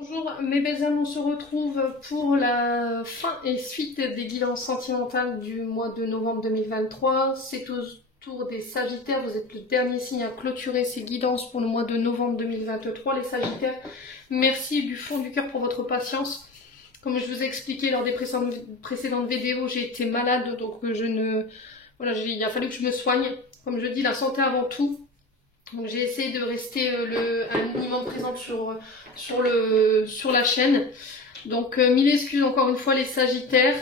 Bonjour mes belles âmes, on se retrouve pour la fin et suite des guidances sentimentales du mois de novembre 2023. C'est au tour des Sagittaires, vous êtes le dernier signe à clôturer ces guidances pour le mois de novembre 2023. Les Sagittaires, merci du fond du cœur pour votre patience. Comme je vous ai expliqué lors des précédentes vidéos, j'ai été malade, donc il a fallu que je me soigne. Comme je dis, la santé avant tout. Donc j'ai essayé de rester un minimum présente sur la chaîne. Donc mille excuses encore une fois les Sagittaires.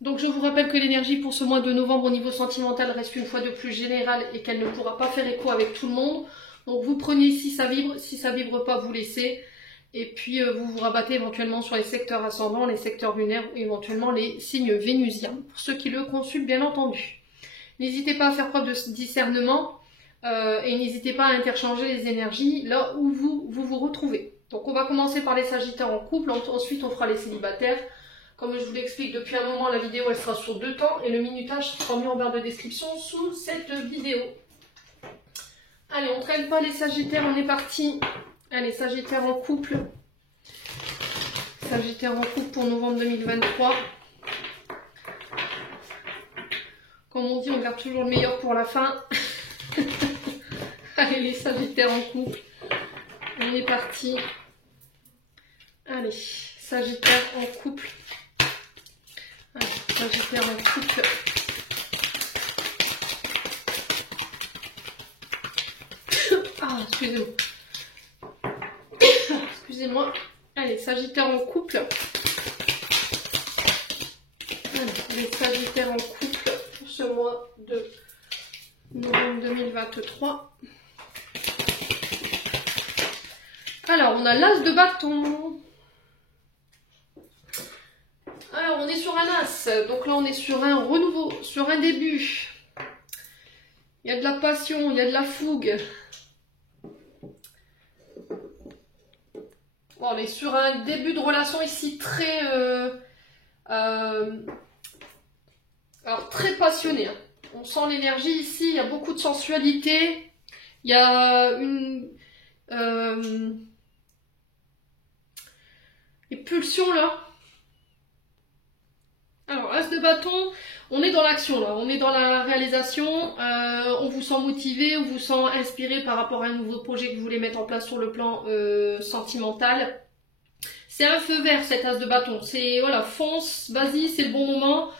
Donc je vous rappelle que l'énergie pour ce mois de novembre au niveau sentimental reste une fois de plus générale et qu'elle ne pourra pas faire écho avec tout le monde. Donc vous prenez si ça vibre pas vous laissez. Et puis vous vous rabattez éventuellement sur les secteurs ascendants, les secteurs lunaires, éventuellement les signes vénusiens. Pour ceux qui le consultent bien entendu. N'hésitez pas à faire preuve de discernement. Et n'hésitez pas à interchanger les énergies là où vous retrouvez. Donc on va commencer par les Sagittaires en couple, ensuite on fera les célibataires. Comme je vous l'explique depuis un moment, la vidéo elle sera sur 2 temps et le minutage sera mis en barre de description sous cette vidéo. Allez, on traîne pas les Sagittaires, on est parti. Allez, Sagittaires en couple. Sagittaires en couple pour novembre 2023. Comme on dit, on garde toujours le meilleur pour la fin. Allez, les Sagittaires en couple, on est parti. Allez, Sagittaire en couple. Allez, Sagittaire en couple. Ah, excusez-moi. Excusez-moi. Allez, Sagittaire en couple. Allez, les Sagittaires en couple pour ce mois de novembre 2023. Alors, on a l'as de bâton. Alors, on est sur un as. Donc là, on est sur un renouveau, sur un début. Il y a de la passion, il y a de la fougue. Bon, on est sur un début de relation ici très... alors, très passionné. Hein. On sent l'énergie ici, il y a beaucoup de sensualité. Il y a une... les pulsions là. Alors, as de bâton, on est dans l'action là, on est dans la réalisation, on vous sent motivé, on vous sent inspiré par rapport à un nouveau projet que vous voulez mettre en place sur le plan sentimental. C'est un feu vert cet as de bâton, c'est voilà, fonce, vas-y, c'est le bon moment,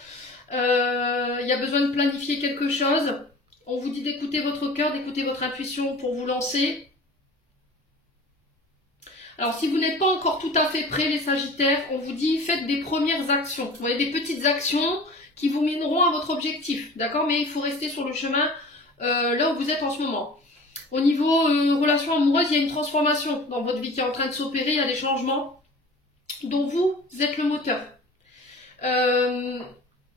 il y a besoin de planifier quelque chose, on vous dit d'écouter votre cœur, d'écouter votre intuition pour vous lancer. Alors, si vous n'êtes pas encore tout à fait prêts, les Sagittaires, on vous dit faites des premières actions. Vous voyez, des petites actions qui vous mèneront à votre objectif, d'accord? Mais il faut rester sur le chemin là où vous êtes en ce moment. Au niveau relation amoureuse, il y a une transformation dans votre vie qui est en train de s'opérer, il y a des changements dont vous êtes le moteur.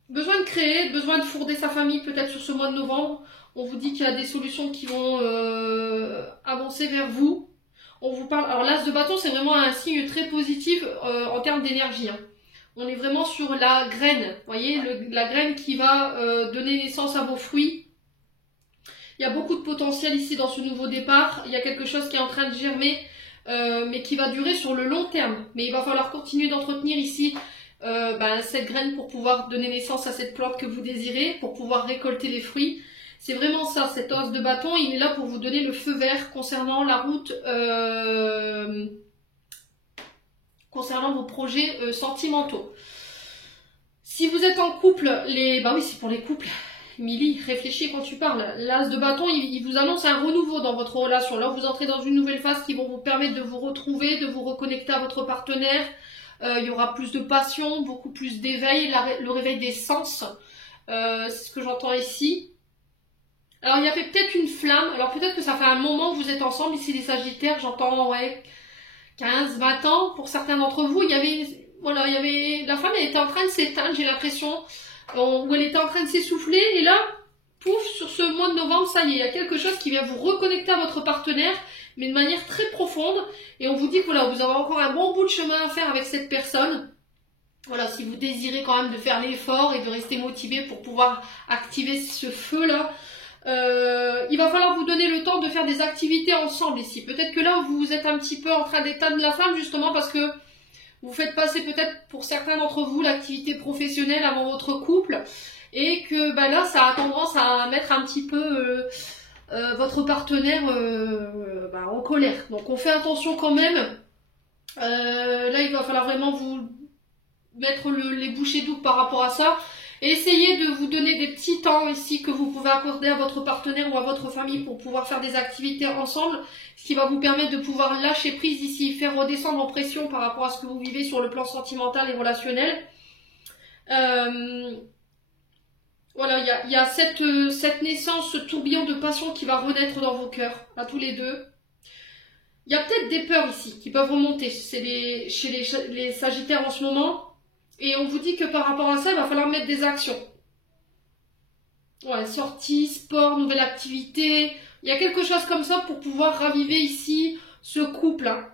Besoin de créer, besoin de fourder sa famille peut-être sur ce mois de novembre. On vous dit qu'il y a des solutions qui vont avancer vers vous. On vous parle. Alors l'as de bâton, c'est vraiment un signe très positif en termes d'énergie. Hein. On est vraiment sur la graine, vous voyez, la graine qui va donner naissance à vos fruits. Il y a beaucoup de potentiel ici dans ce nouveau départ. Il y a quelque chose qui est en train de germer, mais qui va durer sur le long terme. Mais il va falloir continuer d'entretenir ici cette graine pour pouvoir donner naissance à cette plante que vous désirez, pour pouvoir récolter les fruits. C'est vraiment ça, cet os de bâton, il est là pour vous donner le feu vert concernant la route, concernant vos projets sentimentaux. Si vous êtes en couple, bah oui, c'est pour les couples. Milly, réfléchis quand tu parles. L'as de bâton, il vous annonce un renouveau dans votre relation. Là, vous entrez dans une nouvelle phase qui va vous permettre de vous retrouver, de vous reconnecter à votre partenaire. Il y aura plus de passion, beaucoup plus d'éveil, le réveil des sens. C'est ce que j'entends ici. Alors, il y avait peut-être une flamme. Alors, peut-être que ça fait un moment que vous êtes ensemble. Ici, les Sagittaires, j'entends, ouais, 15, 20 ans. Pour certains d'entre vous, la flamme, elle était en train de s'éteindre, j'ai l'impression. Où elle était en train de s'essouffler. Et là, pouf, sur ce mois de novembre, ça y est, il y a quelque chose qui vient vous reconnecter à votre partenaire, mais de manière très profonde. Et on vous dit que voilà, vous avez encore un bon bout de chemin à faire avec cette personne. Voilà, si vous désirez quand même de faire l'effort et de rester motivé pour pouvoir activer ce feu-là, Il va falloir vous donner le temps de faire des activités ensemble ici. Peut-être que là, vous êtes un petit peu en train d'éteindre la flamme, justement parce que vous faites passer peut-être pour certains d'entre vous l'activité professionnelle avant votre couple. Et que bah, là, ça a tendance à mettre un petit peu votre partenaire bah, en colère. Donc on fait attention quand même. Là, il va falloir vraiment vous mettre les bouchées doubles par rapport à ça. Et essayez de vous donner des petits temps ici que vous pouvez accorder à votre partenaire ou à votre famille pour pouvoir faire des activités ensemble, ce qui va vous permettre de pouvoir lâcher prise ici, faire redescendre en pression par rapport à ce que vous vivez sur le plan sentimental et relationnel. Voilà, il y a cette naissance, ce tourbillon de passion qui va renaître dans vos cœurs, à tous les deux. Il y a peut-être des peurs ici qui peuvent remonter chez les Sagittaires en ce moment. Et on vous dit que par rapport à ça, il va falloir mettre des actions. Ouais, sortie, sport, nouvelle activité. Il y a quelque chose comme ça pour pouvoir raviver ici ce couple-là.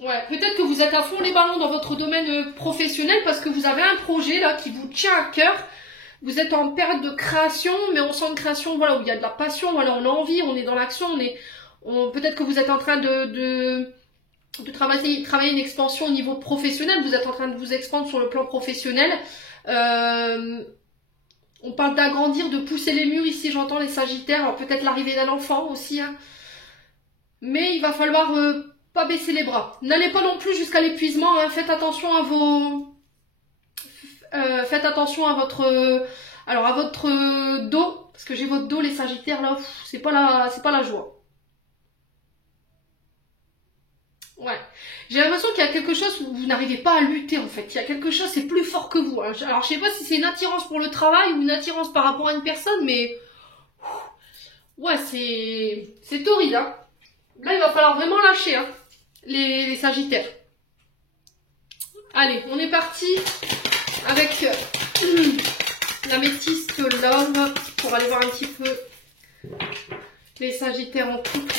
Ouais, peut-être que vous êtes à fond les ballons dans votre domaine professionnel parce que vous avez un projet là qui vous tient à cœur. Vous êtes en période de création, mais on sent une création voilà, où il y a de la passion, voilà, on a envie, on est dans l'action, peut-être que vous êtes en train de travailler une expansion au niveau professionnel, vous êtes en train de vous expandre sur le plan professionnel. On parle d'agrandir, de pousser les murs ici, j'entends les Sagittaires, alors peut-être l'arrivée d'un enfant aussi. Hein. Mais il va falloir pas baisser les bras. N'allez pas non plus jusqu'à l'épuisement, hein. Faites attention à faites attention à votre dos, parce que j'ai votre dos, les Sagittaires, là, c'est pas la joie. Ouais. J'ai l'impression qu'il y a quelque chose où vous n'arrivez pas à lutter en fait. Il y a quelque chose, c'est plus fort que vous. Hein. Alors je sais pas si c'est une attirance pour le travail ou une attirance par rapport à une personne, mais ouais, c'est torride. Hein. Là, il va falloir vraiment lâcher hein, les Sagittaires. Allez, on est parti avec l'améthyste love pour aller voir un petit peu les Sagittaires en couple.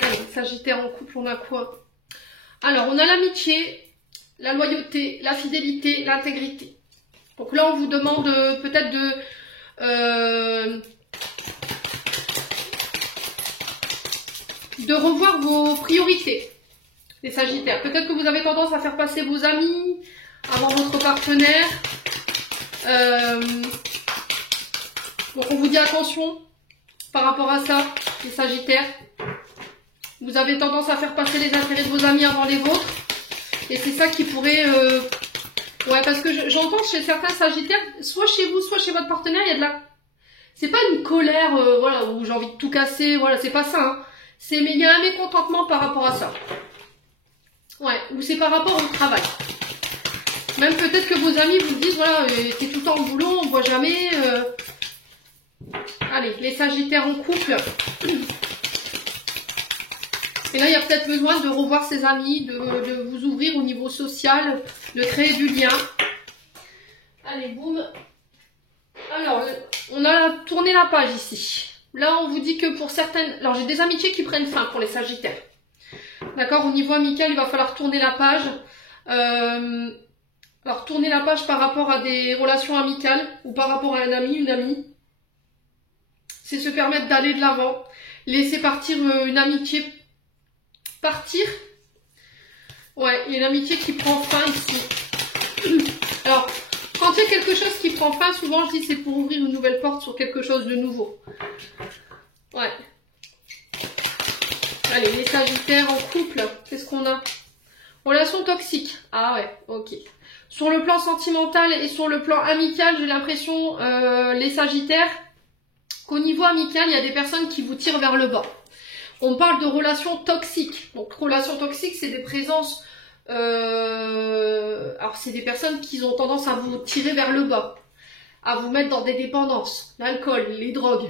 Allez, Sagittaire en couple, on a quoi? Alors, on a l'amitié, la loyauté, la fidélité, l'intégrité. Donc là, on vous demande peut-être de revoir vos priorités, les Sagittaires. Peut-être que vous avez tendance à faire passer vos amis avant votre partenaire. Donc, on vous dit attention par rapport à ça, les Sagittaires. Vous avez tendance à faire passer les intérêts de vos amis avant les vôtres. Et c'est ça qui pourrait... Ouais, parce que j'entends chez certains Sagittaires, soit chez vous, soit chez votre partenaire, il y a de la... C'est pas une colère, voilà, où j'ai envie de tout casser, voilà, c'est pas ça. Hein. Mais il y a un mécontentement par rapport à ça. Ouais, ou c'est par rapport au travail. Même peut-être que vos amis vous disent, voilà, t'es tout le temps au boulot, on voit jamais... Allez, les Sagittaires en couple... Et là, il y a peut-être besoin de revoir ses amis, de vous ouvrir au niveau social, de créer du lien. Allez, boum. Alors, on a tourné la page ici. Là, on vous dit que pour certaines... Alors, j'ai des amitiés qui prennent fin pour les Sagittaires. D'accord, au niveau amical, il va falloir tourner la page. Alors, tourner la page par rapport à des relations amicales ou par rapport à un ami, une amie. C'est se permettre d'aller de l'avant. Laisser partir une amitié... Partir. Ouais, il y a une amitié qui prend fin ici. Alors, quand il y a quelque chose qui prend fin, souvent je dis c'est pour ouvrir une nouvelle porte sur quelque chose de nouveau. Ouais. Allez, les Sagittaires en couple, qu'est-ce qu'on a? Relation toxique. Ah ouais, ok. Sur le plan sentimental et sur le plan amical, j'ai l'impression, les Sagittaires, qu'au niveau amical, il y a des personnes qui vous tirent vers le bas. On parle de relations toxiques. Donc, relations toxiques, c'est des présences... alors, c'est des personnes qui ont tendance à vous tirer vers le bas, à vous mettre dans des dépendances, l'alcool, les drogues,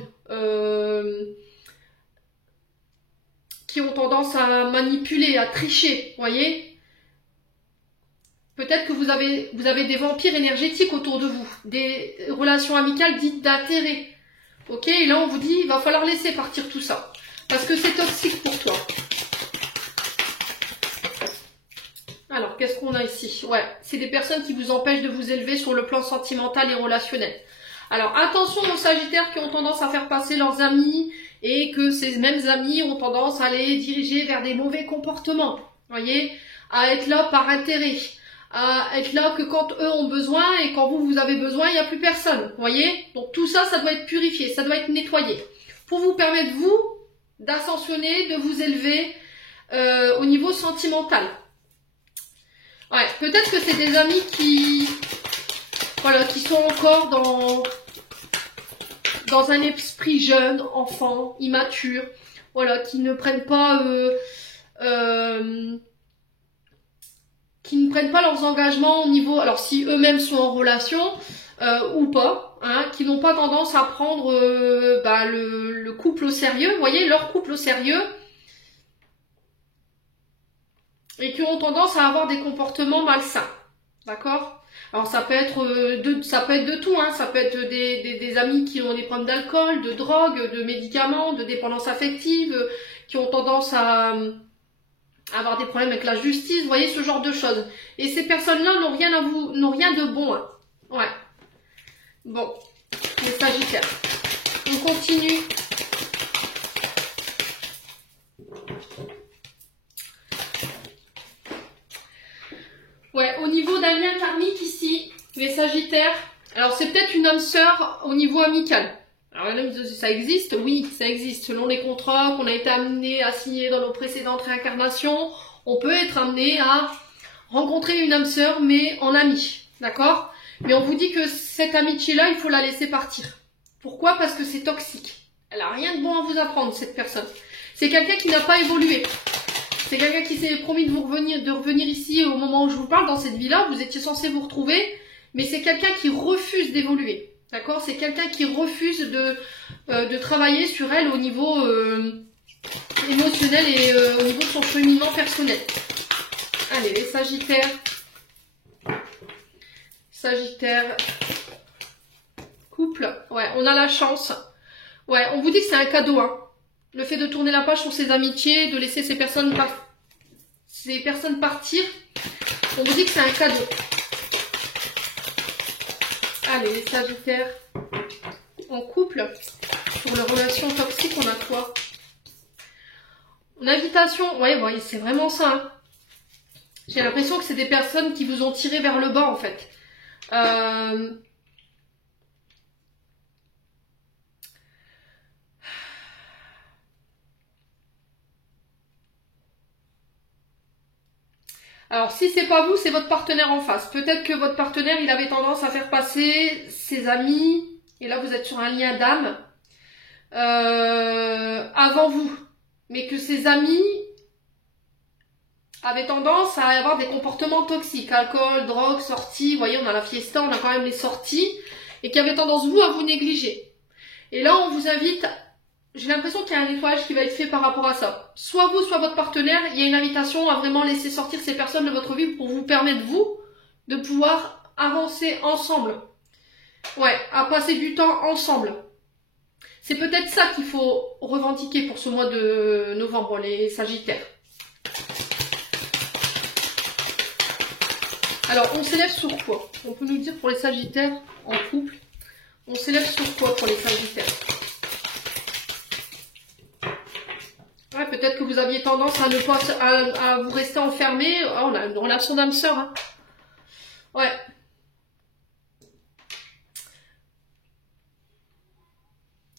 qui ont tendance à manipuler, à tricher, voyez. Peut-être que vous avez des vampires énergétiques autour de vous, des relations amicales dites d'intérêt. Ok, et là, on vous dit, il va falloir laisser partir tout ça. Parce que c'est toxique pour toi. Alors, qu'est-ce qu'on a ici? Ouais, c'est des personnes qui vous empêchent de vous élever sur le plan sentimental et relationnel. Alors, attention aux Sagittaires qui ont tendance à faire passer leurs amis et que ces mêmes amis ont tendance à les diriger vers des mauvais comportements. Voyez, à être là par intérêt, à être là que quand eux ont besoin et quand vous avez besoin, il n'y a plus personne. Voyez, donc tout ça, ça doit être purifié, ça doit être nettoyé pour vous permettre, vous, d'ascensionner, de vous élever au niveau sentimental. Ouais, peut-être que c'est des amis qui, voilà, qui sont encore dans un esprit jeune, enfant, immature, voilà, qui ne prennent pas leurs engagements au niveau, alors si eux-mêmes sont en relation ou pas, hein, qui n'ont pas tendance à prendre le couple au sérieux, vous voyez, leur couple au sérieux, et qui ont tendance à avoir des comportements malsains, d'accord? Alors ça peut être de tout, hein. Ça peut être des amis qui ont des problèmes d'alcool, de drogue, de médicaments, de dépendance affective, qui ont tendance à avoir des problèmes avec la justice, vous voyez, ce genre de choses. Et ces personnes-là n'ont rien de bon, hein. Ouais. Bon, les Sagittaires. On continue. Ouais, au niveau d'un lien karmique ici, les Sagittaires, alors c'est peut-être une âme sœur au niveau amical. Alors ça existe, oui, ça existe. Selon les contrats qu'on a été amené à signer dans nos précédentes réincarnations, on peut être amené à rencontrer une âme sœur, mais en ami, d'accord? Mais on vous dit que cette amitié-là, il faut la laisser partir. Pourquoi? Parce que c'est toxique. Elle a rien de bon à vous apprendre, cette personne. C'est quelqu'un qui n'a pas évolué. C'est quelqu'un qui s'est promis de revenir ici au moment où je vous parle, dans cette vie-là. Vous étiez censé vous retrouver, mais c'est quelqu'un qui refuse d'évoluer. D'accord? C'est quelqu'un qui refuse de travailler sur elle au niveau émotionnel et au niveau de son cheminement personnel. Allez, les Sagittaires. Sagittaire. Couple. Ouais, on a la chance. Ouais, on vous dit que c'est un cadeau, hein. Le fait de tourner la page sur ses amitiés, de laisser ces personnes partir, on vous dit que c'est un cadeau. Allez, les Sagittaires, en couple, sur les relations toxiques, on a quoi? Une invitation, ouais, c'est vraiment ça. Hein. J'ai l'impression que c'est des personnes qui vous ont tiré vers le bas, en fait. Alors, si c'est pas vous, c'est votre partenaire en face. Peut-être que votre partenaire, il avait tendance à faire passer ses amis, et là, vous êtes sur un lien d'âme, avant vous. Mais que ses amis avaient tendance à avoir des comportements toxiques. Alcool, drogue, sorties, vous voyez, on a la fiesta, on a quand même les sorties, et qui avaient tendance, vous, à vous négliger. Et là, on vous invite... J'ai l'impression qu'il y a un nettoyage qui va être fait par rapport à ça. Soit vous, soit votre partenaire, il y a une invitation à vraiment laisser sortir ces personnes de votre vie pour vous permettre, vous, de pouvoir avancer ensemble. Ouais, à passer du temps ensemble. C'est peut-être ça qu'il faut revendiquer pour ce mois de novembre, les Sagittaires. Alors, on s'élève sur quoi? On peut nous dire pour les Sagittaires en couple, on s'élève sur quoi pour les Sagittaires? Ouais, peut-être que vous aviez tendance à ne pas à vous rester enfermé. Oh, on a une relation d'âme sœur. Hein. Ouais.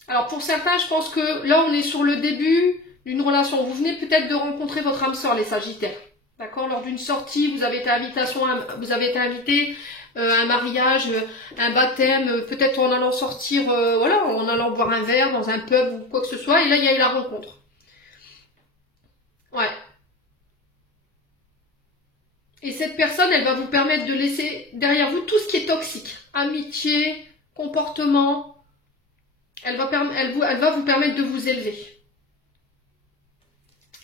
Alors pour certains, je pense que là on est sur le début d'une relation. Vous venez peut-être de rencontrer votre âme sœur, les Sagittaires. D'accord? Lors d'une sortie, vous avez été invité à un mariage, un baptême, peut-être en allant sortir, voilà, en allant boire un verre dans un pub ou quoi que ce soit. Et là il y a eu la rencontre. Ouais. Et cette personne, elle va vous permettre de laisser derrière vous tout ce qui est toxique. Amitié, comportement. Elle va vous permettre de vous élever.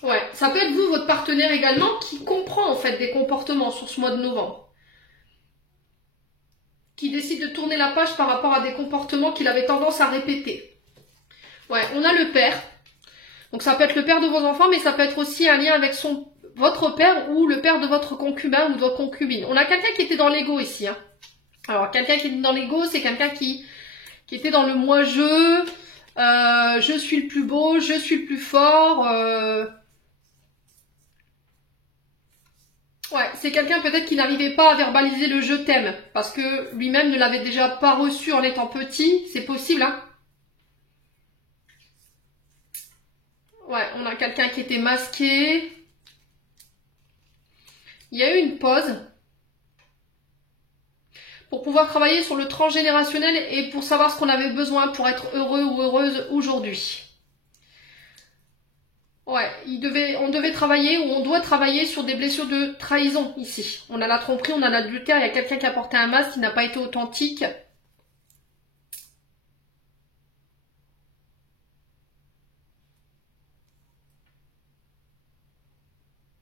Ouais. Ça peut être vous, votre partenaire également, qui comprend en fait des comportements sur ce mois de novembre. Qui décide de tourner la page par rapport à des comportements qu'il avait tendance à répéter. Ouais. On a le père. Donc ça peut être le père de vos enfants, mais ça peut être aussi un lien avec votre père ou le père de votre concubin ou de votre concubine. On a quelqu'un qui était dans l'ego ici. Hein. Alors, quelqu'un qui était dans l'ego, c'est quelqu'un qui était dans le moi-je, je suis le plus beau, je suis le plus fort. Ouais, c'est quelqu'un peut-être qui n'arrivait pas à verbaliser le je t'aime, parce que lui-même ne l'avait déjà pas reçu en étant petit, c'est possible, hein. Ouais, on a quelqu'un qui était masqué. Il y a eu une pause pour pouvoir travailler sur le transgénérationnel et pour savoir ce qu'on avait besoin pour être heureux ou heureuse aujourd'hui. Ouais, on devait travailler ou on doit travailler sur des blessures de trahison ici. On a la tromperie, on a l'adultère, il y a quelqu'un qui a porté un masque qui n'a pas été authentique.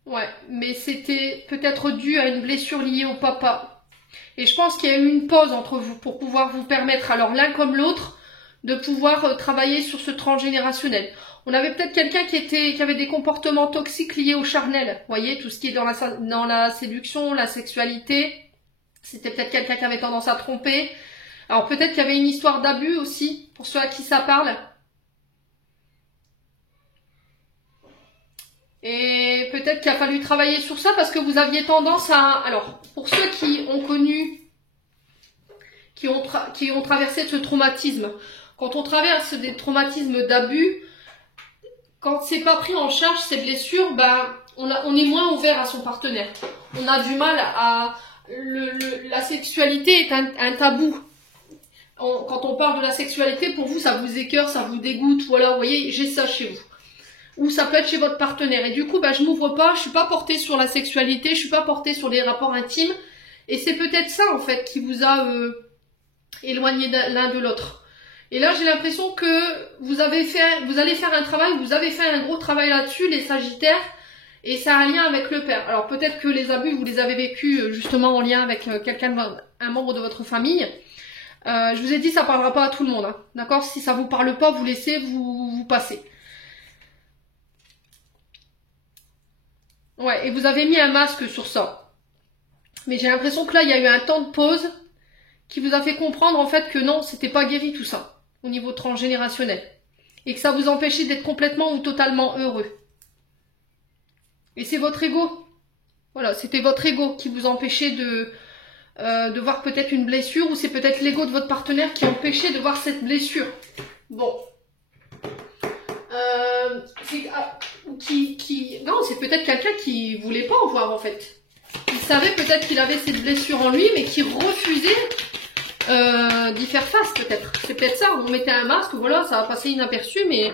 Ouais, mais c'était peut-être dû à une blessure liée au papa. Et je pense qu'il y a eu une pause entre vous pour pouvoir vous permettre, alors l'un comme l'autre, de pouvoir travailler sur ce transgénérationnel. On avait peut-être quelqu'un qui avait des comportements toxiques liés au charnel. Vous voyez, tout ce qui est dans la séduction, la sexualité. C'était peut-être quelqu'un qui avait tendance à tromper. Alors peut-être qu'il y avait une histoire d'abus aussi, pour ceux à qui ça parle. Et peut-être qu'il a fallu travailler sur ça parce que vous aviez tendance à... Alors, pour ceux qui ont connu, qui ont traversé ce traumatisme, quand on traverse des traumatismes d'abus, quand c'est pas pris en charge ces blessures, ben, on est moins ouvert à son partenaire. On a du mal à... la sexualité est un tabou. Quand on parle de la sexualité, pour vous, ça vous écœure, ça vous dégoûte. Voilà, vous voyez, j'ai ça chez vous. Ou ça peut être chez votre partenaire. Et du coup, bah, je m'ouvre pas, je suis pas portée sur la sexualité, je suis pas portée sur les rapports intimes. Et c'est peut-être ça, en fait, qui vous a éloigné l'un de l'autre. Et là, j'ai l'impression que vous allez faire un travail, vous avez fait un gros travail là-dessus, les Sagittaires, et ça a un lien avec le père. Alors peut-être que les abus, vous les avez vécus justement en lien avec un membre de votre famille. Je vous ai dit, ça parlera pas à tout le monde, hein, d'accord? Si ça vous parle pas, vous laissez, vous passez. Ouais, et vous avez mis un masque sur ça. Mais j'ai l'impression que là, il y a eu un temps de pause qui vous a fait comprendre en fait que non, c'était pas guéri tout ça, au niveau transgénérationnel. Et que ça vous empêchait d'être complètement ou totalement heureux. Et c'est votre ego. Voilà, c'était votre ego qui vous empêchait de voir peut-être une blessure, ou c'est peut-être l'ego de votre partenaire qui empêchait de voir cette blessure. Bon. Non, c'est peut-être quelqu'un qui voulait pas en voir en fait. Il savait peut-être qu'il avait cette blessure en lui, mais qui refusait d'y faire face peut-être. C'est peut-être ça, on mettait un masque, voilà, ça a passé inaperçu, mais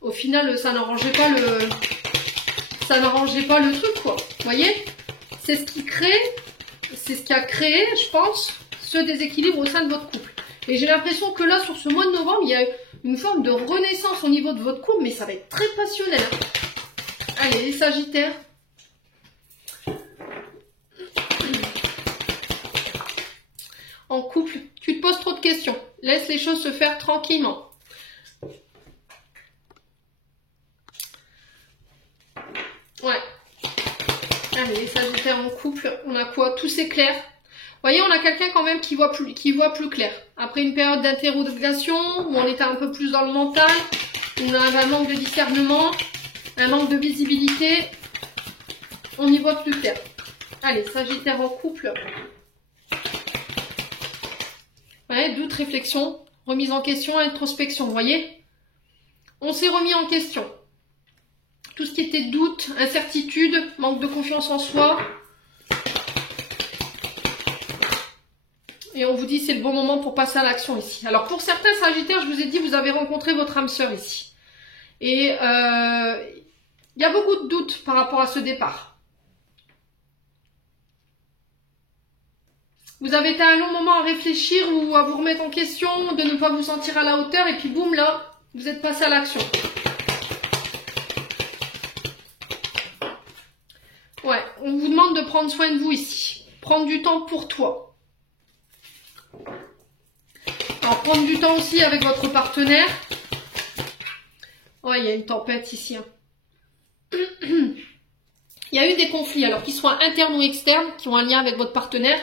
au final ça n'arrangeait pas le truc quoi. Vous voyez? C'est ce qui a créé, je pense, ce déséquilibre au sein de votre couple. Et j'ai l'impression que là, sur ce mois de novembre, il y a une forme de renaissance au niveau de votre couple, mais ça va être très passionnel. Allez, les Sagittaires. En couple, tu te poses trop de questions. Laisse les choses se faire tranquillement. Ouais. Allez, les Sagittaires en couple, on a quoi? Tout s'éclaire. Vous voyez, on a quelqu'un quand même qui voit plus clair. Après une période d'interrogation, où on était un peu plus dans le mental, on a un manque de discernement, un manque de visibilité, on y voit plus clair. Allez, Sagittaire en couple. Ouais, doute, réflexion, remise en question, introspection, vous voyez? On s'est remis en question. Tout ce qui était doute, incertitude, manque de confiance en soi. Et on vous dit c'est le bon moment pour passer à l'action ici. Alors pour certains Sagittaires, je vous ai dit, vous avez rencontré votre âme sœur ici. Et il y a beaucoup de doutes par rapport à ce départ. Vous avez été un long moment à réfléchir ou à vous remettre en question, de ne pas vous sentir à la hauteur, et puis boum, là, vous êtes passé à l'action. Ouais, on vous demande de prendre soin de vous ici. Prendre du temps pour toi. Alors, prendre du temps aussi avec votre partenaire. Ouais, il y a une tempête ici. Hein. Il y a eu des conflits, alors qu'ils soient internes ou externes, qui ont un lien avec votre partenaire,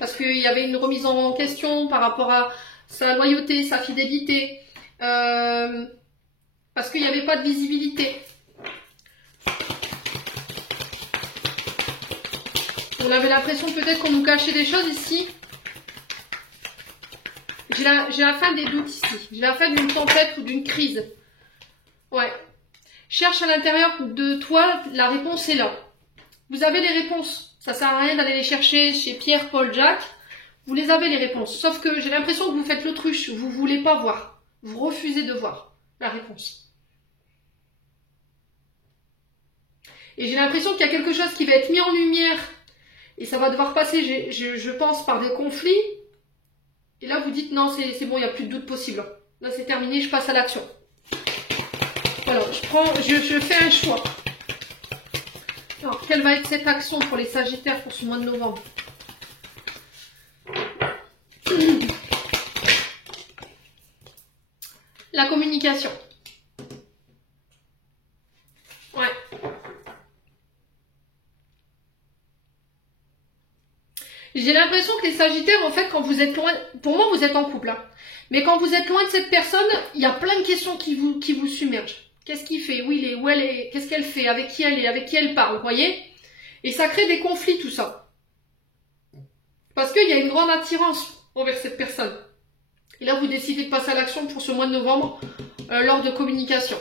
parce qu'il y avait une remise en question par rapport à sa loyauté, sa fidélité, parce qu'il n'y avait pas de visibilité. On avait l'impression peut-être qu'on nous cachait des choses ici. J'ai la fin des doutes ici. J'ai la fin d'une tempête ou d'une crise. Ouais. Cherche à l'intérieur de toi, la réponse est là. Vous avez les réponses. Ça sert à rien d'aller les chercher chez Pierre, Paul, Jacques. Vous les avez les réponses. Sauf que j'ai l'impression que vous faites l'autruche. Vous ne voulez pas voir. Vous refusez de voir la réponse. Et j'ai l'impression qu'il y a quelque chose qui va être mis en lumière. Et ça va devoir passer, je pense, par des conflits. Et là, vous dites, non, c'est bon, il n'y a plus de doute possible. Là, c'est terminé, je passe à l'action. Voilà, je fais un choix. Alors, quelle va être cette action pour les Sagittaires pour ce mois de novembre? La communication. Ouais. J'ai l'impression que les Sagittaires, en fait, quand vous êtes loin, pour moi, vous êtes en couple, hein. Mais quand vous êtes loin de cette personne, il y a plein de questions qui vous submergent. Qu'est-ce qu'il fait? Où il est? Où elle est? Qu'est-ce qu'elle fait? Avec qui elle est? Avec qui elle parle? Vous voyez? Et ça crée des conflits, tout ça. Parce qu'il y a une grande attirance envers cette personne. Et là, vous décidez de passer à l'action pour ce mois de novembre, lors de communication.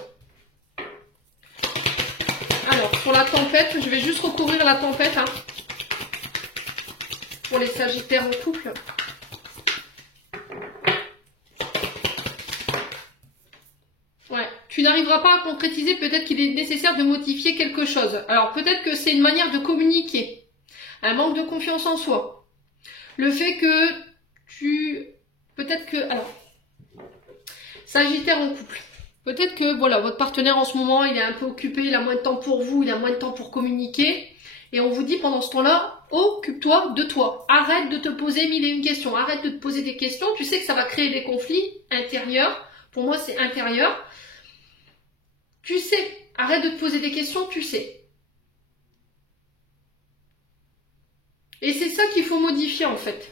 Alors, pour la tempête, je vais juste recouvrir la tempête, hein. Pour les Sagittaires en couple. Ouais. Tu n'arriveras pas à concrétiser, peut-être qu'il est nécessaire de modifier quelque chose. Alors peut-être que c'est une manière de communiquer. Un manque de confiance en soi. Le fait que peut-être que... Alors, Sagittaire en couple. Peut-être que, voilà, votre partenaire en ce moment, il est un peu occupé, il a moins de temps pour vous, il a moins de temps pour communiquer. Et on vous dit pendant ce temps-là, occupe-toi de toi. Arrête de te poser mille et une questions. Arrête de te poser des questions. Tu sais que ça va créer des conflits intérieurs. Pour moi, c'est intérieur. Tu sais. Arrête de te poser des questions, tu sais. Et c'est ça qu'il faut modifier, en fait.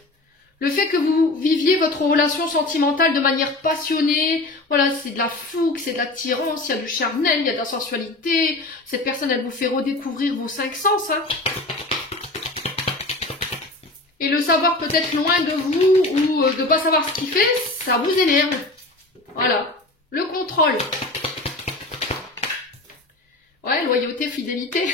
Le fait que vous viviez votre relation sentimentale de manière passionnée, voilà, c'est de la fougue, c'est de l'attirance, il y a du charnel, il y a de la sensualité. Cette personne, elle vous fait redécouvrir vos 5 sens, hein. Et le savoir peut-être loin de vous ou de ne pas savoir ce qu'il fait, ça vous énerve. Voilà. Le contrôle. Ouais, loyauté, fidélité.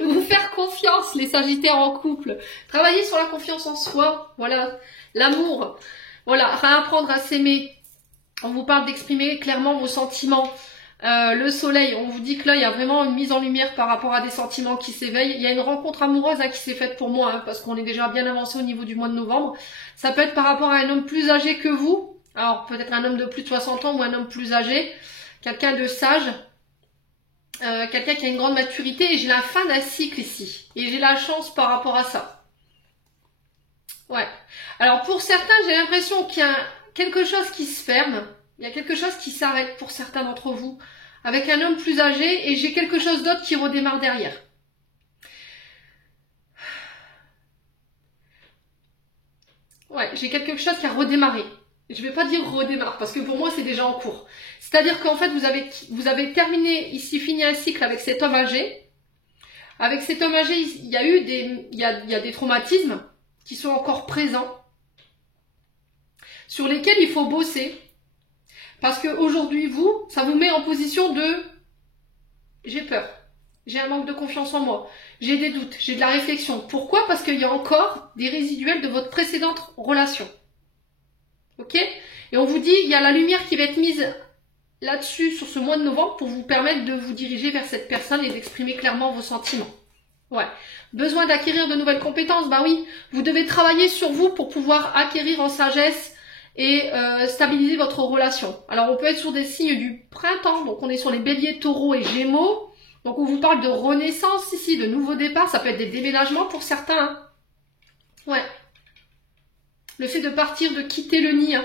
Vous faire confiance, les Sagittaires en couple. Travailler sur la confiance en soi. Voilà. L'amour. Voilà. Réapprendre à s'aimer. On vous parle d'exprimer clairement vos sentiments. Le soleil, on vous dit que là, il y a vraiment une mise en lumière par rapport à des sentiments qui s'éveillent. Il y a une rencontre amoureuse, hein, qui s'est faite pour moi, hein, parce qu'on est déjà bien avancé au niveau du mois de novembre. Ça peut être par rapport à un homme plus âgé que vous. Alors, peut-être un homme de plus de 60 ans ou un homme plus âgé. Quelqu'un de sage. Quelqu'un qui a une grande maturité. Et j'ai la fin d'un cycle ici. Et j'ai la chance par rapport à ça. Ouais. Alors, pour certains, j'ai l'impression qu'il y a quelque chose qui se ferme. Il y a quelque chose qui s'arrête pour certains d'entre vous, avec un homme plus âgé, et j'ai quelque chose d'autre qui redémarre derrière. Ouais, j'ai quelque chose qui a redémarré. Je ne vais pas dire redémarre, parce que pour moi, c'est déjà en cours. C'est-à-dire qu'en fait, vous avez terminé, ici, fini un cycle avec cet homme âgé. Avec cet homme âgé, il y a eu il y a des traumatismes qui sont encore présents, sur lesquels il faut bosser. Parce qu'aujourd'hui, vous, ça vous met en position de « j'ai peur, j'ai un manque de confiance en moi, j'ai des doutes, j'ai de la réflexion ». Pourquoi? Parce qu'il y a encore des résiduels de votre précédente relation. Ok? Et on vous dit, il y a la lumière qui va être mise là-dessus sur ce mois de novembre pour vous permettre de vous diriger vers cette personne et d'exprimer clairement vos sentiments. Ouais. Besoin d'acquérir de nouvelles compétences? Bah oui, vous devez travailler sur vous pour pouvoir acquérir en sagesse et stabiliser votre relation. Alors on peut être sur des signes du printemps, donc on est sur les béliers, taureaux et gémeaux. Donc on vous parle de renaissance ici, de nouveaux départs, ça peut être des déménagements pour certains, hein. Ouais. Le fait de partir, de quitter le nid, hein.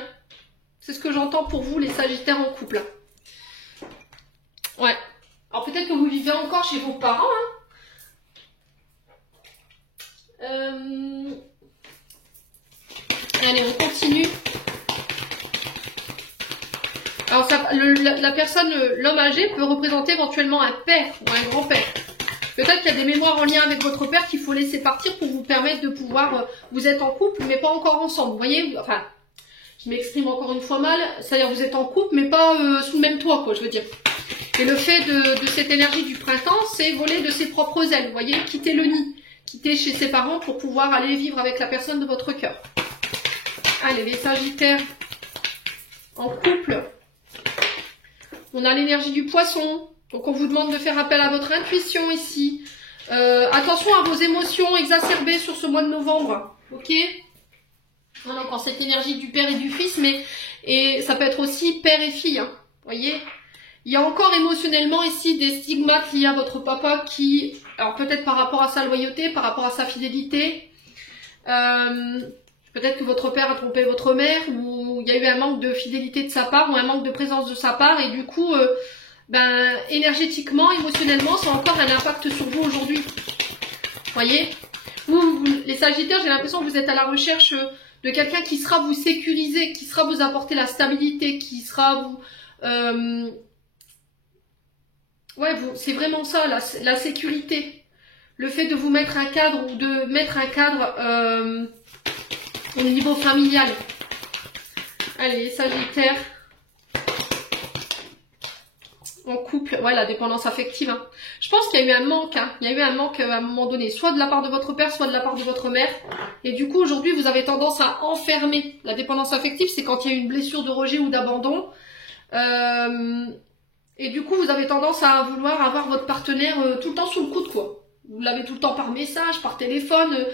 C'est ce que j'entends pour vous les Sagittaires en couple, hein. Ouais. Alors peut-être peut-être que vous vivez encore chez vos parents. Allez, on continue. Alors, la personne, l'homme âgé peut représenter éventuellement un père ou un grand-père. Peut-être qu'il y a des mémoires en lien avec votre père qu'il faut laisser partir pour vous permettre de pouvoir... vous êtes en couple, mais pas encore ensemble. Vous voyez, enfin, je m'exprime encore une fois mal. C'est-à-dire vous êtes en couple, mais pas sous le même toit, quoi, je veux dire. Et le fait de cette énergie du printemps, c'est voler de ses propres ailes. Vous voyez, quitter le nid, quitter chez ses parents pour pouvoir aller vivre avec la personne de votre cœur. Allez, les Sagittaires en couple. On a l'énergie du poisson. Donc on vous demande de faire appel à votre intuition ici. Attention à vos émotions exacerbées sur ce mois de novembre. Ok? Voilà, encore cette énergie du père et du fils, et ça peut être aussi père et fille. Hein, voyez? Il y a encore émotionnellement ici des stigmates liés à votre papa qui, alors peut-être par rapport à sa loyauté, par rapport à sa fidélité. Peut-être que votre père a trompé votre mère, ou il y a eu un manque de fidélité de sa part, ou un manque de présence de sa part, et du coup... énergétiquement, émotionnellement, ça a encore un impact sur vous aujourd'hui. Voyez, vous, les Sagittaires, j'ai l'impression que vous êtes à la recherche de quelqu'un qui sera vous sécuriser, qui sera vous apporter la stabilité, qui sera vous... c'est vraiment ça, la sécurité. Le fait de vous mettre un cadre, ou de mettre un cadre au niveau familial. Allez, Sagittaire. En couple, ouais, la dépendance affective. Hein. Je pense qu'il y a eu un manque. Hein. Il y a eu un manque à un moment donné, soit de la part de votre père, soit de la part de votre mère. Et du coup, aujourd'hui, vous avez tendance à enfermer. La dépendance affective, c'est quand il y a une blessure de rejet ou d'abandon. Et du coup, vous avez tendance à vouloir avoir votre partenaire tout le temps sous le coude, quoi. Vous l'avez tout le temps par message, par téléphone,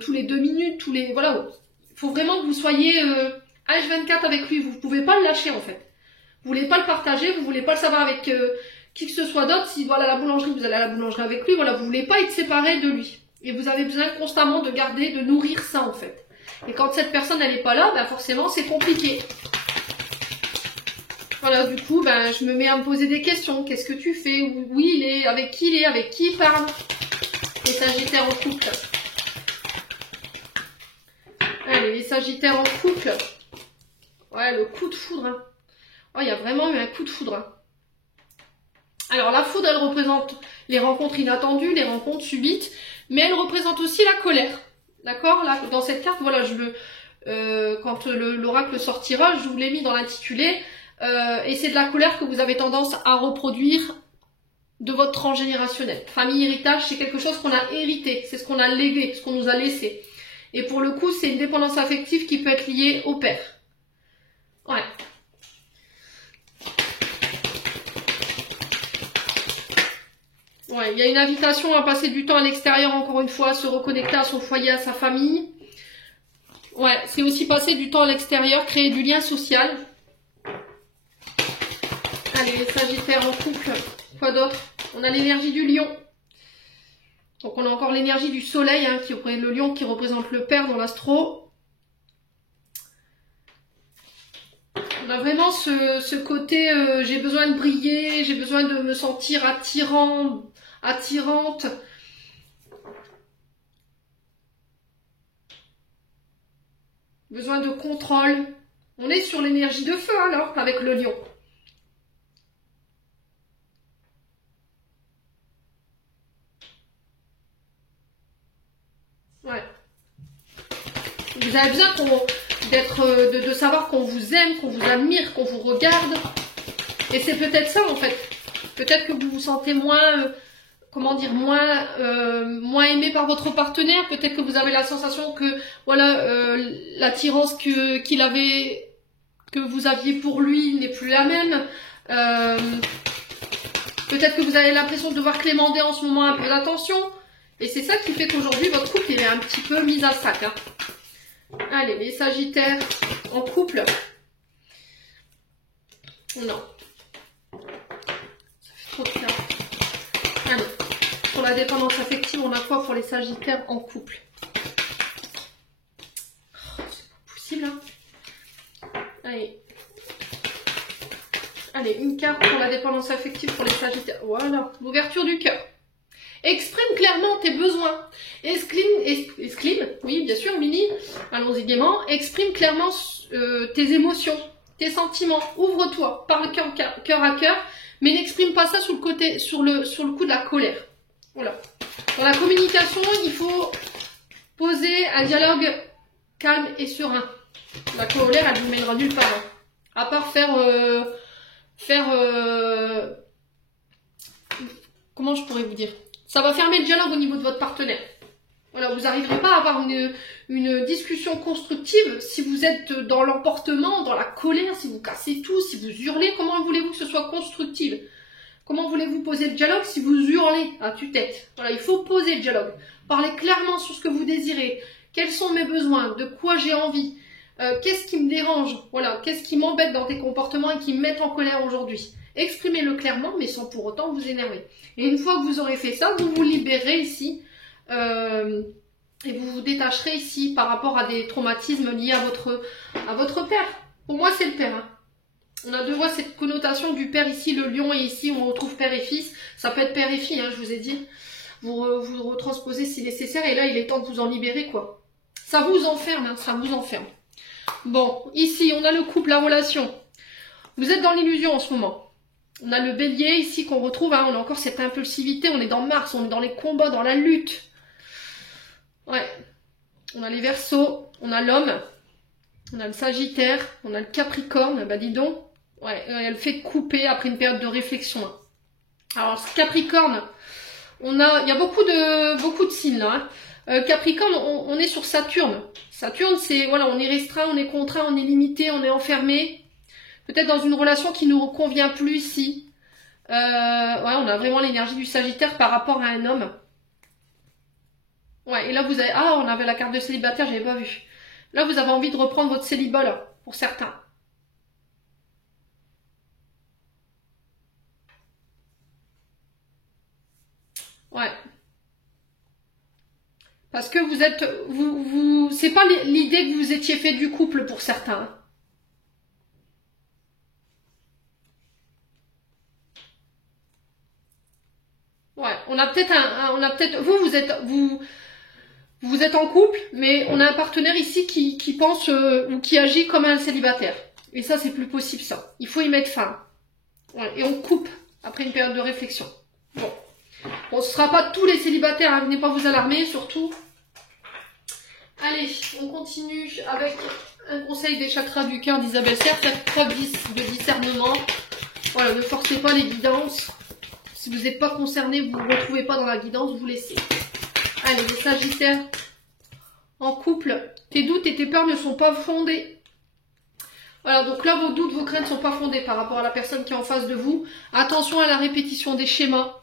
tous les 2 minutes, voilà. Il faut vraiment que vous soyez H24 avec lui. Vous ne pouvez pas le lâcher, en fait. Vous voulez pas le partager, vous voulez pas le savoir avec qui que ce soit d'autre. Si voilà la boulangerie, vous allez à la boulangerie avec lui. Voilà, vous voulez pas être séparé de lui. Et vous avez besoin constamment de garder, de nourrir ça en fait. Et quand cette personne elle est pas là, forcément c'est compliqué. Voilà, du coup, je me mets à me poser des questions. Qu'est-ce que tu fais? Où il est? Avec qui il est? Avec qui il parle? Les Sagittaires en couple. Allez, les Sagittaires en couple. Ouais, le coup de foudre. Hein. Oh, il y a vraiment eu un coup de foudre. Hein. Alors, la foudre, elle représente les rencontres inattendues, les rencontres subites, mais elle représente aussi la colère. D'accord? Là, dans cette carte, voilà, quand l'oracle sortira, je vous l'ai mis dans l'intitulé, et c'est de la colère que vous avez tendance à reproduire de votre transgénérationnel. Famille, héritage, c'est quelque chose qu'on a hérité, c'est ce qu'on a légué, ce qu'on nous a laissé. Et pour le coup, c'est une dépendance affective qui peut être liée au père. Ouais. Ouais, il y a une invitation à passer du temps à l'extérieur, encore une fois, à se reconnecter à son foyer, à sa famille. Ouais, c'est aussi passer du temps à l'extérieur, créer du lien social. Allez, les Sagittaires en couple. Quoi d'autre? On a l'énergie du lion. Donc on a encore l'énergie du soleil, hein, le lion qui représente le père dans l'astro. On a vraiment ce côté, j'ai besoin de briller, j'ai besoin de me sentir attirante. Besoin de contrôle. On est sur l'énergie de feu alors, avec le lion. Ouais. Vous avez besoin de savoir qu'on vous aime, qu'on vous admire, qu'on vous regarde. Et c'est peut-être ça en fait. Peut-être que vous vous sentez moins, moins aimé par votre partenaire. Peut-être que vous avez la sensation que, voilà, l'attirance que vous aviez pour lui n'est plus la même. Peut-être que vous avez l'impression de devoir clémenter en ce moment un peu d'attention. Et c'est ça qui fait qu'aujourd'hui, votre couple il est un petit peu mis à sac. Hein. Allez, les Sagittaires en couple. Non. Ça fait trop de clair. Allez, pour la dépendance affective, on a quoi pour les Sagittaires en couple? Oh, c'est pas possible, hein. Allez. Allez, une carte pour la dépendance affective pour les Sagittaires. Voilà, l'ouverture du cœur. Exprime clairement tes besoins. Exclime, oui, bien sûr, Mini. Allons-y gaiement. Exprime clairement tes émotions, tes sentiments. Ouvre-toi, parle cœur à cœur, mais n'exprime pas ça sur le coup de la colère. Voilà. Dans la communication, il faut poser un dialogue calme et serein. La colère, elle vous mènera nulle part. Hein. À part comment je pourrais vous dire? Ça va fermer le dialogue au niveau de votre partenaire. Voilà, vous n'arriverez pas à avoir une discussion constructive si vous êtes dans l'emportement, dans la colère, si vous cassez tout, si vous hurlez. Comment voulez-vous que ce soit constructif? Comment voulez-vous poser le dialogue si vous hurlez à tue-tête? Voilà, il faut poser le dialogue. Parlez clairement sur ce que vous désirez. Quels sont mes besoins? De quoi j'ai envie? Qu'est-ce qui me dérange? Voilà, qu'est-ce qui m'embête dans tes comportements et qui me met en colère aujourd'hui? Exprimez-le clairement, mais sans pour autant vous énerver. Et une fois que vous aurez fait ça, vous vous libérez ici et vous vous détacherez ici par rapport à des traumatismes liés à votre père. Pour moi, c'est le père. Hein. On a deux fois cette connotation du père ici, le lion, et ici on retrouve père et fils. Ça peut être père et fille, hein, je vous ai dit. Vous retransposez si nécessaire, et là il est temps de vous en libérer, quoi. Ça vous enferme, hein, ça vous enferme. Bon, ici on a le couple, la relation. Vous êtes dans l'illusion en ce moment. On a le bélier ici qu'on retrouve, hein, on a encore cette impulsivité, on est dans Mars, on est dans les combats, dans la lutte. Ouais. On a les Verseaux, on a l'homme, on a le Sagittaire, on a le Capricorne, bah dis donc. Ouais, elle fait couper après une période de réflexion. Hein. Alors, ce Capricorne, il y a beaucoup de signes là. Hein. Capricorne, on est sur Saturne. Saturne, c'est, voilà, on est restreint, on est contraint, on est limité, on est enfermé. Peut-être dans une relation qui nous convient plus ici. Ouais, on a vraiment l'énergie du Sagittaire par rapport à un homme. Ouais, et là vous avez... Ah, on avait la carte de célibataire, j'avais pas vu. Là, vous avez envie de reprendre votre célibat, là, pour certains. Ouais. Parce que vous êtes... c'est pas l'idée que vous étiez fait du couple pour certains. Hein. Ouais, on a peut-être, vous êtes en couple, mais on a un partenaire ici qui pense ou qui agit comme un célibataire. Et ça, c'est plus possible, ça. Il faut y mettre fin. Ouais, et on coupe après une période de réflexion. Bon, ce sera pas tous les célibataires, hein, venez pas vous alarmer, surtout. Allez, on continue avec un conseil des chakras du cœur d'Isabelle Serre. Faites preuve de discernement. Voilà, ne forcez pas les guidances. Si vous n'êtes pas concerné, vous ne vous retrouvez pas dans la guidance, vous laissez. Allez, les Sagittaires, en couple, tes doutes et tes peurs ne sont pas fondés. Voilà, donc là, vos doutes, vos craintes ne sont pas fondées par rapport à la personne qui est en face de vous. Attention à la répétition des schémas.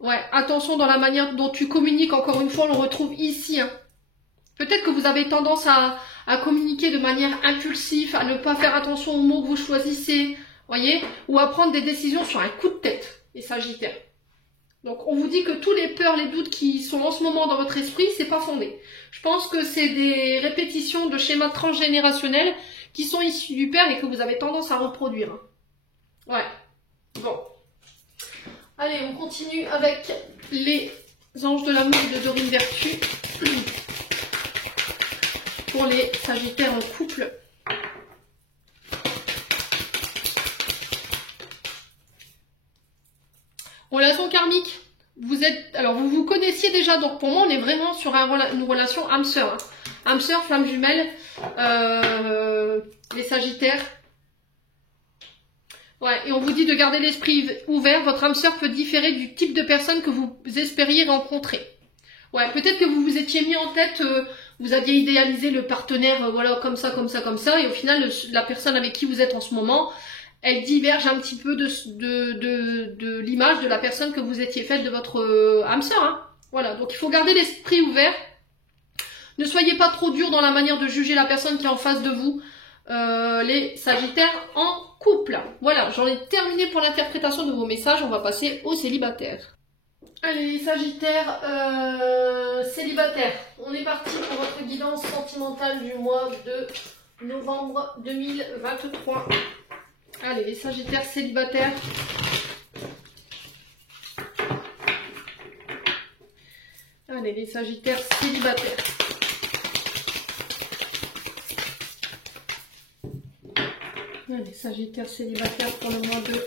Ouais, attention dans la manière dont tu communiques. Encore une fois, on le retrouve ici. Hein. Peut-être que vous avez tendance à communiquer de manière impulsive, à ne pas faire attention aux mots que vous choisissez, voyez, ou à prendre des décisions sur un coup de tête. Les Sagittaires. Donc on vous dit que tous les peurs, les doutes qui sont en ce moment dans votre esprit, c'est pas fondé. Je pense que c'est des répétitions de schémas transgénérationnels qui sont issus du père et que vous avez tendance à reproduire. Ouais. Bon. Allez, on continue avec les anges de l'amour de Dorine Vertu. Pour les Sagittaires en couple. Relation karmique, vous vous connaissiez déjà, donc pour moi on est vraiment sur une relation âme-sœur. Hein. Âme-sœur, flamme jumelle, les Sagittaires. Ouais, et on vous dit de garder l'esprit ouvert, votre âme-sœur peut différer du type de personne que vous espériez rencontrer. Ouais, peut-être que vous vous étiez mis en tête, vous aviez idéalisé le partenaire, voilà, comme ça, et au final, la personne avec qui vous êtes en ce moment, elle diverge un petit peu de l'image de la personne que vous étiez faite de votre âme sœur. Hein. Voilà, donc il faut garder l'esprit ouvert. Ne soyez pas trop dur dans la manière de juger la personne qui est en face de vous. Les Sagittaires en couple. Voilà, j'en ai terminé pour l'interprétation de vos messages. On va passer aux célibataires. Allez, les Sagittaires célibataires. On est parti pour votre guidance sentimentale du mois de novembre 2023. Allez, les Sagittaires célibataires. Allez, les Sagittaires célibataires. Allez, Sagittaires célibataires pour le mois de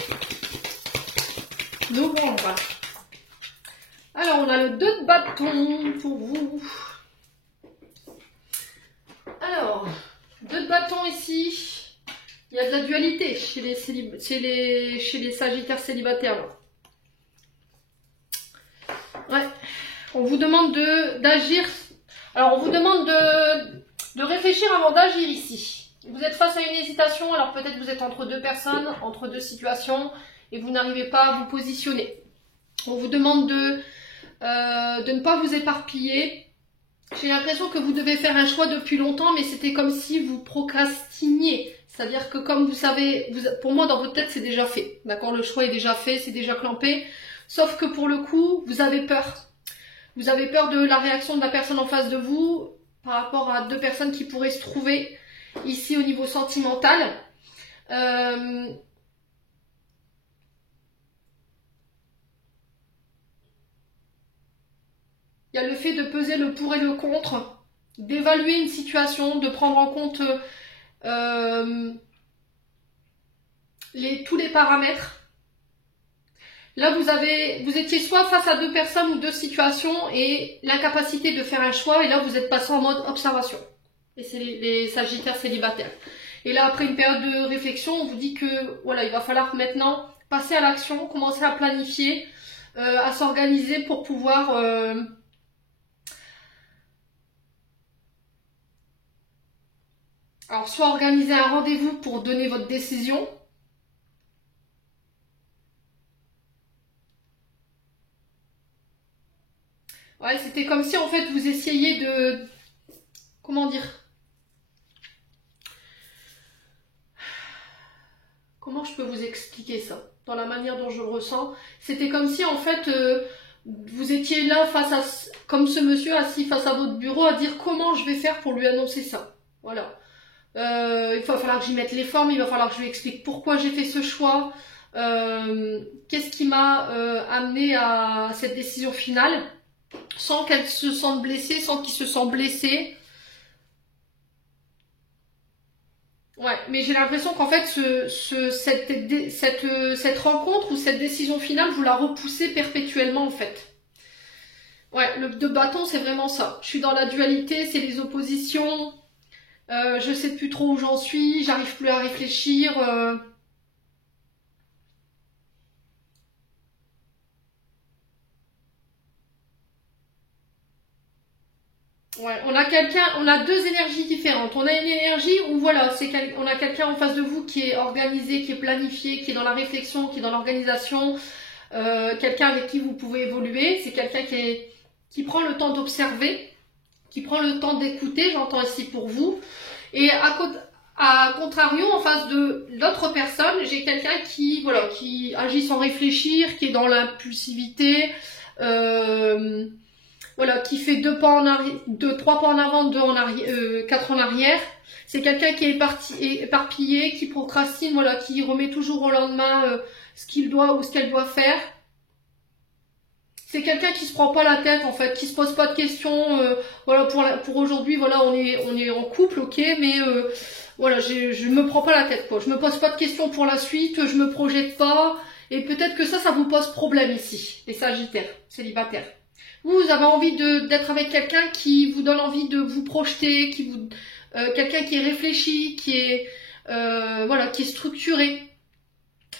novembre. Alors, on a le 2 de bâton pour vous. Alors, 2 de bâton ici. Il y a de la dualité chez les Sagittaires célibataires. Là. Ouais. On vous demande d'agir. Alors, on vous demande de réfléchir avant d'agir ici. Vous êtes face à une hésitation. Alors, peut-être vous êtes entre 2 personnes, entre 2 situations, et vous n'arrivez pas à vous positionner. On vous demande de ne pas vous éparpiller. J'ai l'impression que vous devez faire un choix depuis longtemps, mais c'était comme si vous procrastiniez. C'est-à-dire que comme vous savez, pour moi dans votre tête c'est déjà fait. D'accord, le choix est déjà fait, c'est déjà clampé. Sauf que pour le coup, vous avez peur. Vous avez peur de la réaction de la personne en face de vous par rapport à 2 personnes qui pourraient se trouver ici au niveau sentimental. Il y a le fait de peser le pour et le contre, d'évaluer une situation, de prendre en compte tous les paramètres. Là, vous étiez soit face à 2 personnes ou 2 situations et l'incapacité de faire un choix. Et là, vous êtes passé en mode observation. Et c'est les Sagittaires célibataires. Et là, après une période de réflexion, on vous dit que voilà, il va falloir maintenant passer à l'action, commencer à planifier, à s'organiser pour pouvoir alors soit organiser un rendez-vous pour donner votre décision. Ouais, c'était comme si en fait vous essayiez de... Comment dire? Comment je peux vous expliquer ça? Dans la manière dont je le ressens. C'était comme si en fait vous étiez là face à... Comme ce monsieur assis face à votre bureau à dire comment je vais faire pour lui annoncer ça. Voilà. Il va falloir que j'y mette les formes, il va falloir que je lui explique pourquoi j'ai fait ce choix. Qu'est-ce qui m'a amené à cette décision finale? Sans qu'elle se sente blessée, sans qu'il se sente blessé. Ouais, mais j'ai l'impression qu'en fait, cette rencontre ou cette décision finale, vous la repoussez perpétuellement en fait. Ouais, le 2 bâton, c'est vraiment ça. Je suis dans la dualité, c'est les oppositions. Je sais plus trop où j'en suis, j'arrive plus à réfléchir. Ouais, on a 2 énergies différentes. On a une énergie où voilà, on a quelqu'un en face de vous qui est organisé, qui est planifié, qui est dans la réflexion, qui est dans l'organisation, quelqu'un avec qui vous pouvez évoluer. C'est quelqu'un qui prend le temps d'observer, qui prend le temps d'écouter, j'entends ici pour vous. Et à contrario, en face de l'autre personne, j'ai quelqu'un qui agit sans réfléchir, qui est dans l'impulsivité. Voilà, qui fait 3 pas en avant, 2 en arrière, 4 en arrière. C'est quelqu'un qui est éparpillé, qui procrastine, voilà, qui remet toujours au lendemain ce qu'il doit ou ce qu'elle doit faire. C'est quelqu'un qui se prend pas la tête en fait, qui se pose pas de questions. Voilà, pour aujourd'hui, voilà, on est en couple, ok, mais voilà, je me prends pas la tête quoi. Je me pose pas de questions pour la suite, je me projette pas. Et peut-être que ça vous pose problème ici, les Sagittaires célibataires. Vous avez envie d'être avec quelqu'un qui vous donne envie de vous projeter, quelqu'un qui est réfléchi, qui est structuré,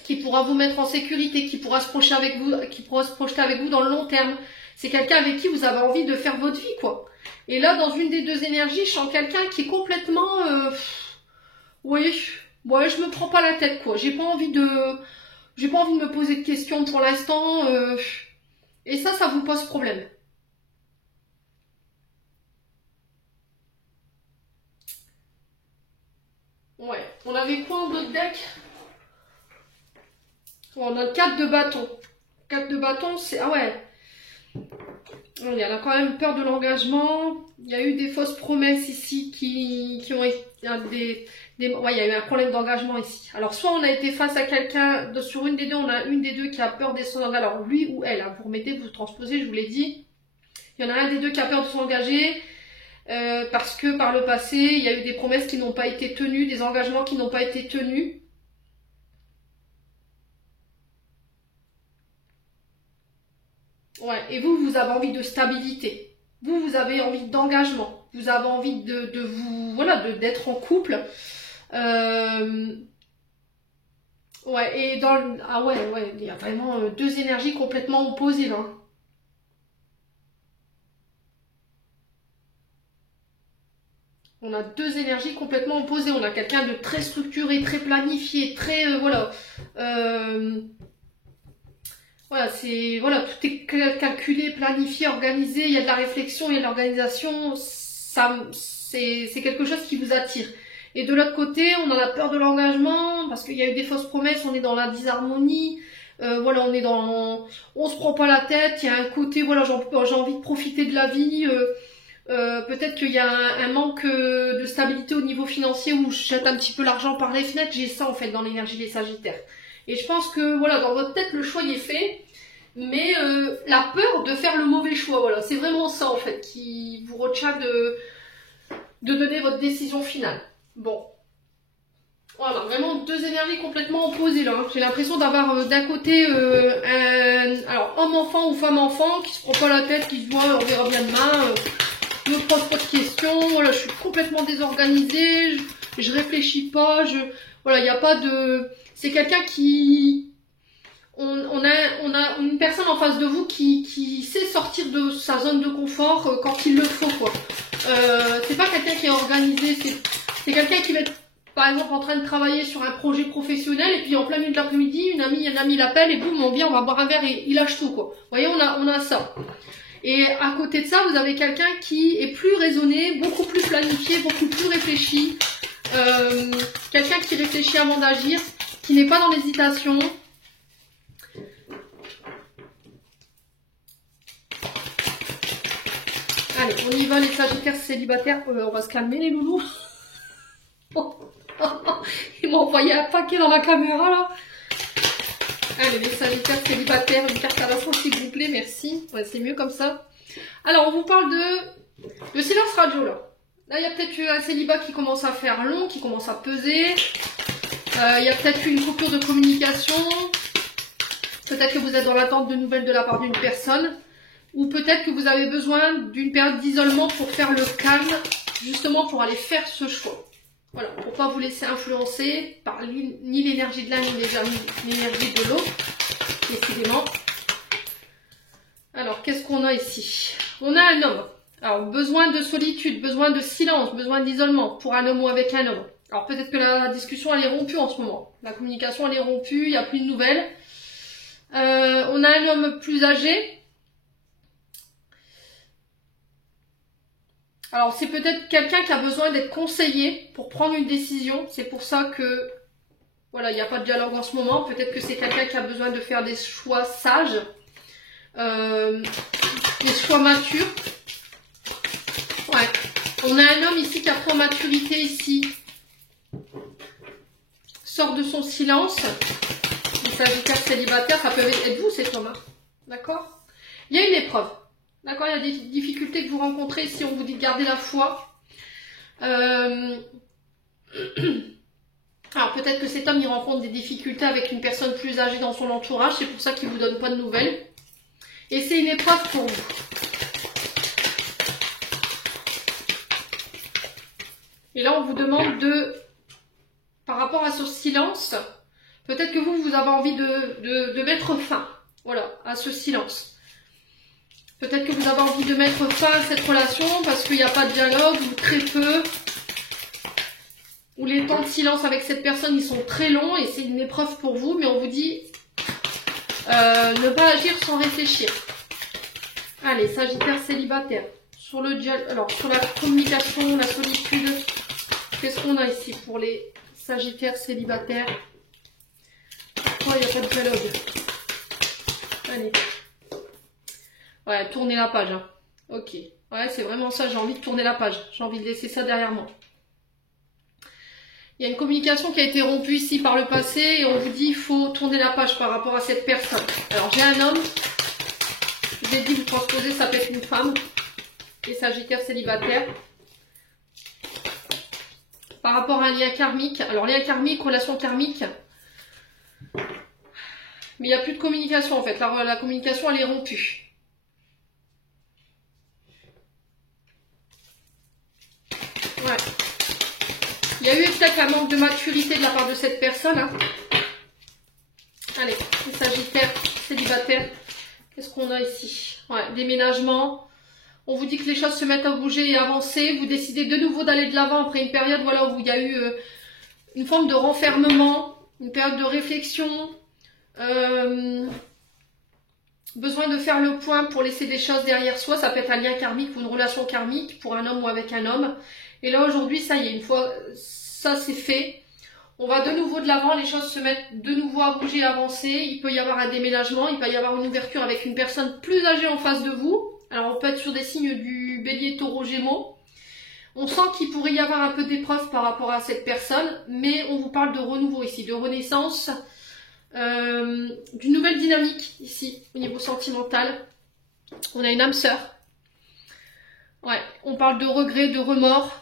qui pourra vous mettre en sécurité, qui pourra se projeter avec vous dans le long terme. C'est quelqu'un avec qui vous avez envie de faire votre vie, quoi. Et là, dans une des 2 énergies, je sens quelqu'un qui est complètement, ouais, je me prends pas la tête, quoi. J'ai pas envie de me poser de questions pour l'instant. Et ça vous pose problème. Ouais. On avait quoi en d'autres deck? On a le 4 de bâton. 4 de bâton, c'est... Ah ouais. Il y en a quand même peur de l'engagement. Il y a eu des fausses promesses ici qui ont été... Ouais, il y a eu un problème d'engagement ici. Alors, soit on a été face à quelqu'un, sur une des deux, on a une des deux qui a peur de s'engager. Alors, lui ou elle, hein, vous remettez, vous transposez, je vous l'ai dit. Il y en a un des deux qui a peur de s'engager parce que par le passé, il y a eu des promesses qui n'ont pas été tenues, des engagements qui n'ont pas été tenus. Ouais, et vous avez envie de stabilité. Vous avez envie d'engagement. Vous avez envie de vous, voilà, d'être en couple. Ouais, et ah ouais, il y a vraiment deux énergies complètement opposées là. On a deux énergies complètement opposées. On a quelqu'un de très structuré, très planifié, très voilà. Voilà, tout est calculé, planifié, organisé. Il y a de la réflexion, il y a de l'organisation. C'est quelque chose qui vous attire. Et de l'autre côté, on a la peur de l'engagement parce qu'il y a eu des fausses promesses. On est dans la disharmonie. Voilà, on se prend pas la tête. Il y a un côté, voilà, j'ai envie de profiter de la vie. Peut-être qu'il y a un manque de stabilité au niveau financier où je jette un petit peu l'argent par les fenêtres. J'ai ça en fait dans l'énergie des Sagittaires. Et je pense que voilà, dans votre tête, le choix y est fait. Mais la peur de faire le mauvais choix, voilà, c'est vraiment ça en fait qui vous retient de donner votre décision finale. Bon. Voilà, vraiment deux énergies complètement opposées là. J'ai l'impression d'avoir d'un côté alors homme-enfant ou femme-enfant qui se prend pas la tête, qui se dit on verra bien demain. Je me pose pas de questions, voilà, je suis complètement désorganisée, je réfléchis pas, voilà, il n'y a pas de... C'est quelqu'un qui... On a une personne en face de vous qui sait sortir de sa zone de confort quand il le faut, quoi. C'est pas quelqu'un qui est organisé, c'est quelqu'un qui va être, par exemple, en train de travailler sur un projet professionnel et puis en plein milieu de l'après-midi, un ami l'appelle et boum, on vient, on va boire un verre et il lâche tout, quoi. Vous voyez, on a ça. Et à côté de ça, vous avez quelqu'un qui est plus raisonné, beaucoup plus planifié, beaucoup plus réfléchi. Quelqu'un qui réfléchit avant d'agir, qui n'est pas dans l'hésitation. Allez, on y va les Sagittaires célibataires. On va se calmer les loulous. Ils m'ont envoyé un paquet dans la caméra là. Allez, les Sagittaires célibataires, une carte à la fois s'il vous plaît, merci. Ouais, c'est mieux comme ça. Alors, on vous parle de silence radio, là. Là, il y a peut-être un célibat qui commence à faire long, qui commence à peser. Il y a peut-être une coupure de communication. Peut-être que vous êtes dans l'attente de nouvelles de la part d'une personne. Ou peut-être que vous avez besoin d'une période d'isolement pour faire le calme, justement pour aller faire ce choix. Voilà, pour pas vous laisser influencer par ni l'énergie de l'un ni l'énergie de l'autre, décidément. Alors, qu'est-ce qu'on a ici? On a un homme. Alors, besoin de solitude, besoin de silence, besoin d'isolement pour un homme ou avec un homme. Alors, peut-être que la discussion, elle est rompue en ce moment. La communication, elle est rompue, il n'y a plus de nouvelles. On a un homme plus âgé. Alors, c'est peut-être quelqu'un qui a besoin d'être conseillé pour prendre une décision. C'est pour ça que, voilà, il n'y a pas de dialogue en ce moment. Peut-être que c'est quelqu'un qui a besoin de faire des choix sages, des choix matures. Ouais. On a un homme ici qui a trop maturité ici. Sort de son silence. Les Sagittaires célibataires, ça peut être vous cet homme. D'accord? Il y a une épreuve. D'accord, il y a des difficultés que vous rencontrez si on vous dit de garder la foi. Alors peut-être que cet homme il rencontre des difficultés avec une personne plus âgée dans son entourage, c'est pour ça qu'il ne vous donne pas de nouvelles. Et c'est une épreuve pour vous. Et là on vous demande par rapport à ce silence, peut-être que vous avez envie de mettre fin, voilà, à ce silence. Peut-être que vous avez envie de mettre fin à cette relation parce qu'il n'y a pas de dialogue ou très peu. Ou les temps de silence avec cette personne, ils sont très longs et c'est une épreuve pour vous. Mais on vous dit ne pas agir sans réfléchir. Allez, Sagittaire célibataire. Sur le dialogue, alors sur la communication, la solitude. Qu'est-ce qu'on a ici pour les Sagittaires célibataires? Pourquoi il n'y a pas de dialogue? Allez. Ouais, tourner la page. Hein. Ok. Ouais, c'est vraiment ça. J'ai envie de tourner la page. J'ai envie de laisser ça derrière moi. Il y a une communication qui a été rompue ici par le passé et on vous dit il faut tourner la page par rapport à cette personne. Alors j'ai un homme, je vous ai dit vous transposez, ça peut être une femme, et Sagittaire célibataire. Par rapport à un lien karmique, alors lien karmique, relation karmique, mais il n'y a plus de communication en fait, la communication elle est rompue. Ouais. Il y a eu peut-être un manque de maturité de la part de cette personne. Hein. Allez, les Sagittaires célibataires, qu'est-ce qu'on a ici? Ouais, déménagement. On vous dit que les choses se mettent à bouger et avancer. Vous décidez de nouveau d'aller de l'avant après une période voilà, où il y a eu une forme de renfermement, une période de réflexion. Besoin de faire le point pour laisser des choses derrière soi. Ça peut être un lien karmique ou une relation karmique pour un homme ou avec un homme. Et là aujourd'hui, ça y est, une fois ça c'est fait, on va de nouveau de l'avant, les choses se mettent de nouveau à bouger, à avancer. Il peut y avoir un déménagement, il peut y avoir une ouverture avec une personne plus âgée en face de vous. Alors on peut être sur des signes du bélier, taureau, gémeaux. On sent qu'il pourrait y avoir un peu d'épreuve par rapport à cette personne, mais on vous parle de renouveau ici, de renaissance, d'une nouvelle dynamique ici, au niveau sentimental. On a une âme sœur. Ouais, on parle de regrets, de remords.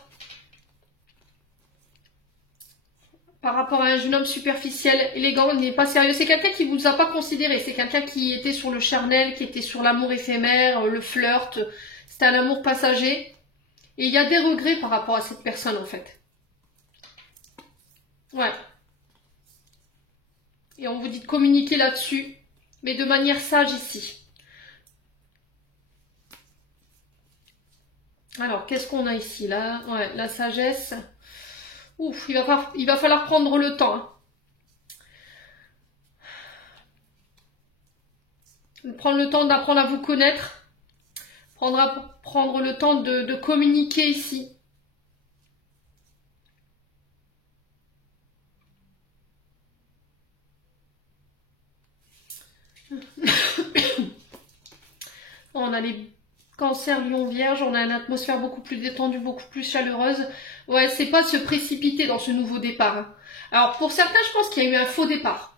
Par rapport à un jeune homme superficiel, élégant, il n'est pas sérieux. C'est quelqu'un qui ne vous a pas considéré. C'est quelqu'un qui était sur le charnel, qui était sur l'amour éphémère, le flirt. C'était un amour passager. Et il y a des regrets par rapport à cette personne, en fait. Ouais. Et on vous dit de communiquer là-dessus, mais de manière sage ici. Alors, qu'est-ce qu'on a ici, là? Ouais, la sagesse. Ouf, il va falloir prendre le temps. Hein. Prendre le temps d'apprendre à vous connaître. Prendre le temps de communiquer ici. On a les Cancer, Lion, Vierge, on a une atmosphère beaucoup plus détendue, beaucoup plus chaleureuse. Ouais, c'est pas de se précipiter dans ce nouveau départ. Hein. Alors, pour certains, je pense qu'il y a eu un faux départ.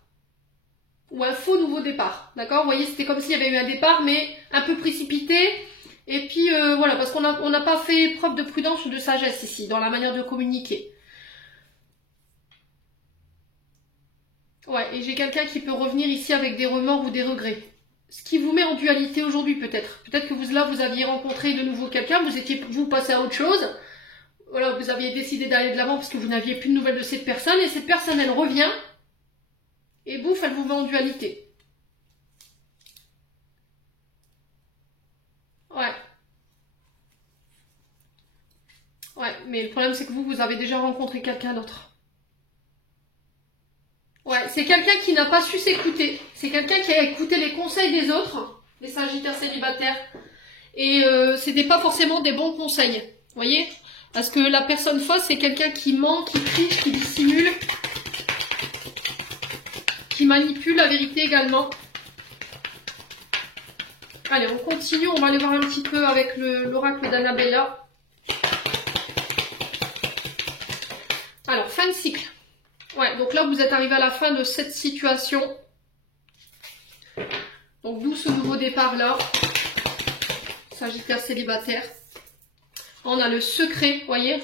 Ou un faux nouveau départ. D'accord? Vous voyez, c'était comme s'il y avait eu un départ, mais un peu précipité. Et puis, voilà, parce qu'on n'a pas fait preuve de prudence ou de sagesse ici, dans la manière de communiquer. Ouais, et j'ai quelqu'un qui peut revenir ici avec des remords ou des regrets. Ce qui vous met en dualité aujourd'hui peut-être. Peut-être que vous aviez rencontré de nouveau quelqu'un, vous passez à autre chose. Voilà, vous aviez décidé d'aller de l'avant parce que vous n'aviez plus de nouvelles de cette personne. Et cette personne, elle revient. Et bouf, elle vous met en dualité. Ouais. Ouais, mais le problème c'est que vous avez déjà rencontré quelqu'un d'autre. Ouais, c'est quelqu'un qui n'a pas su s'écouter. C'est quelqu'un qui a écouté les conseils des autres, les Sagittaires célibataires. Et c'était pas forcément des bons conseils. Vous voyez? Parce que la personne fausse, c'est quelqu'un qui ment, qui triche, qui dissimule, qui manipule la vérité également. Allez, on continue, on va aller voir un petit peu avec l'oracle d'Annabella. Alors, fin de cycle. Ouais, donc là, vous êtes arrivé à la fin de cette situation. Donc, d'où ce nouveau départ-là. Sagittaire célibataire. On a le secret, vous voyez.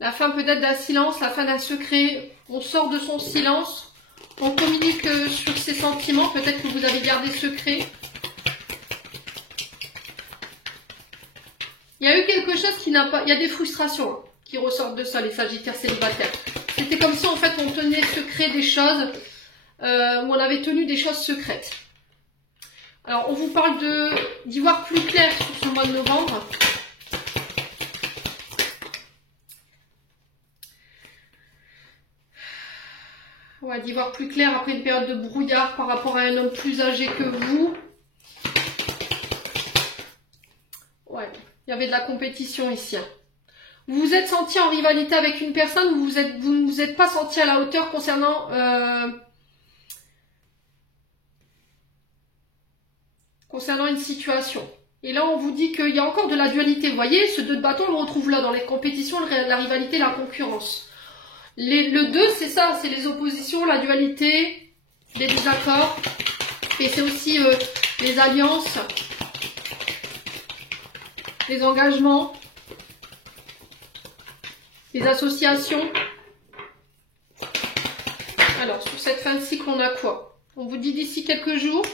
La fin peut-être d'un silence, la fin d'un secret. On sort de son silence. On communique sur ses sentiments. Peut-être que vous avez gardé secret. Il y a eu quelque chose qui n'a pas... Il y a des frustrations hein, qui ressortent de ça, les Sagittaires célibataires. C'était comme si en fait on tenait secret des choses, où on avait tenu des choses secrètes. Alors on vous parle d'y voir plus clair sur ce mois de novembre. Ouais, d'y voir plus clair après une période de brouillard par rapport à un homme plus âgé que vous. Ouais, il y avait de la compétition ici. Hein. Vous vous êtes senti en rivalité avec une personne ou vous ne vous êtes pas senti à la hauteur concernant une situation. Et là, on vous dit qu'il y a encore de la dualité. Vous voyez, ce 2 de bâton, on le retrouve là dans les compétitions, la rivalité, la concurrence. Le 2, c'est ça, c'est les oppositions, la dualité, les désaccords. Et c'est aussi les alliances, les engagements, les associations. Alors, sur cette fin de cycle, on a quoi? On vous dit d'ici quelques jours,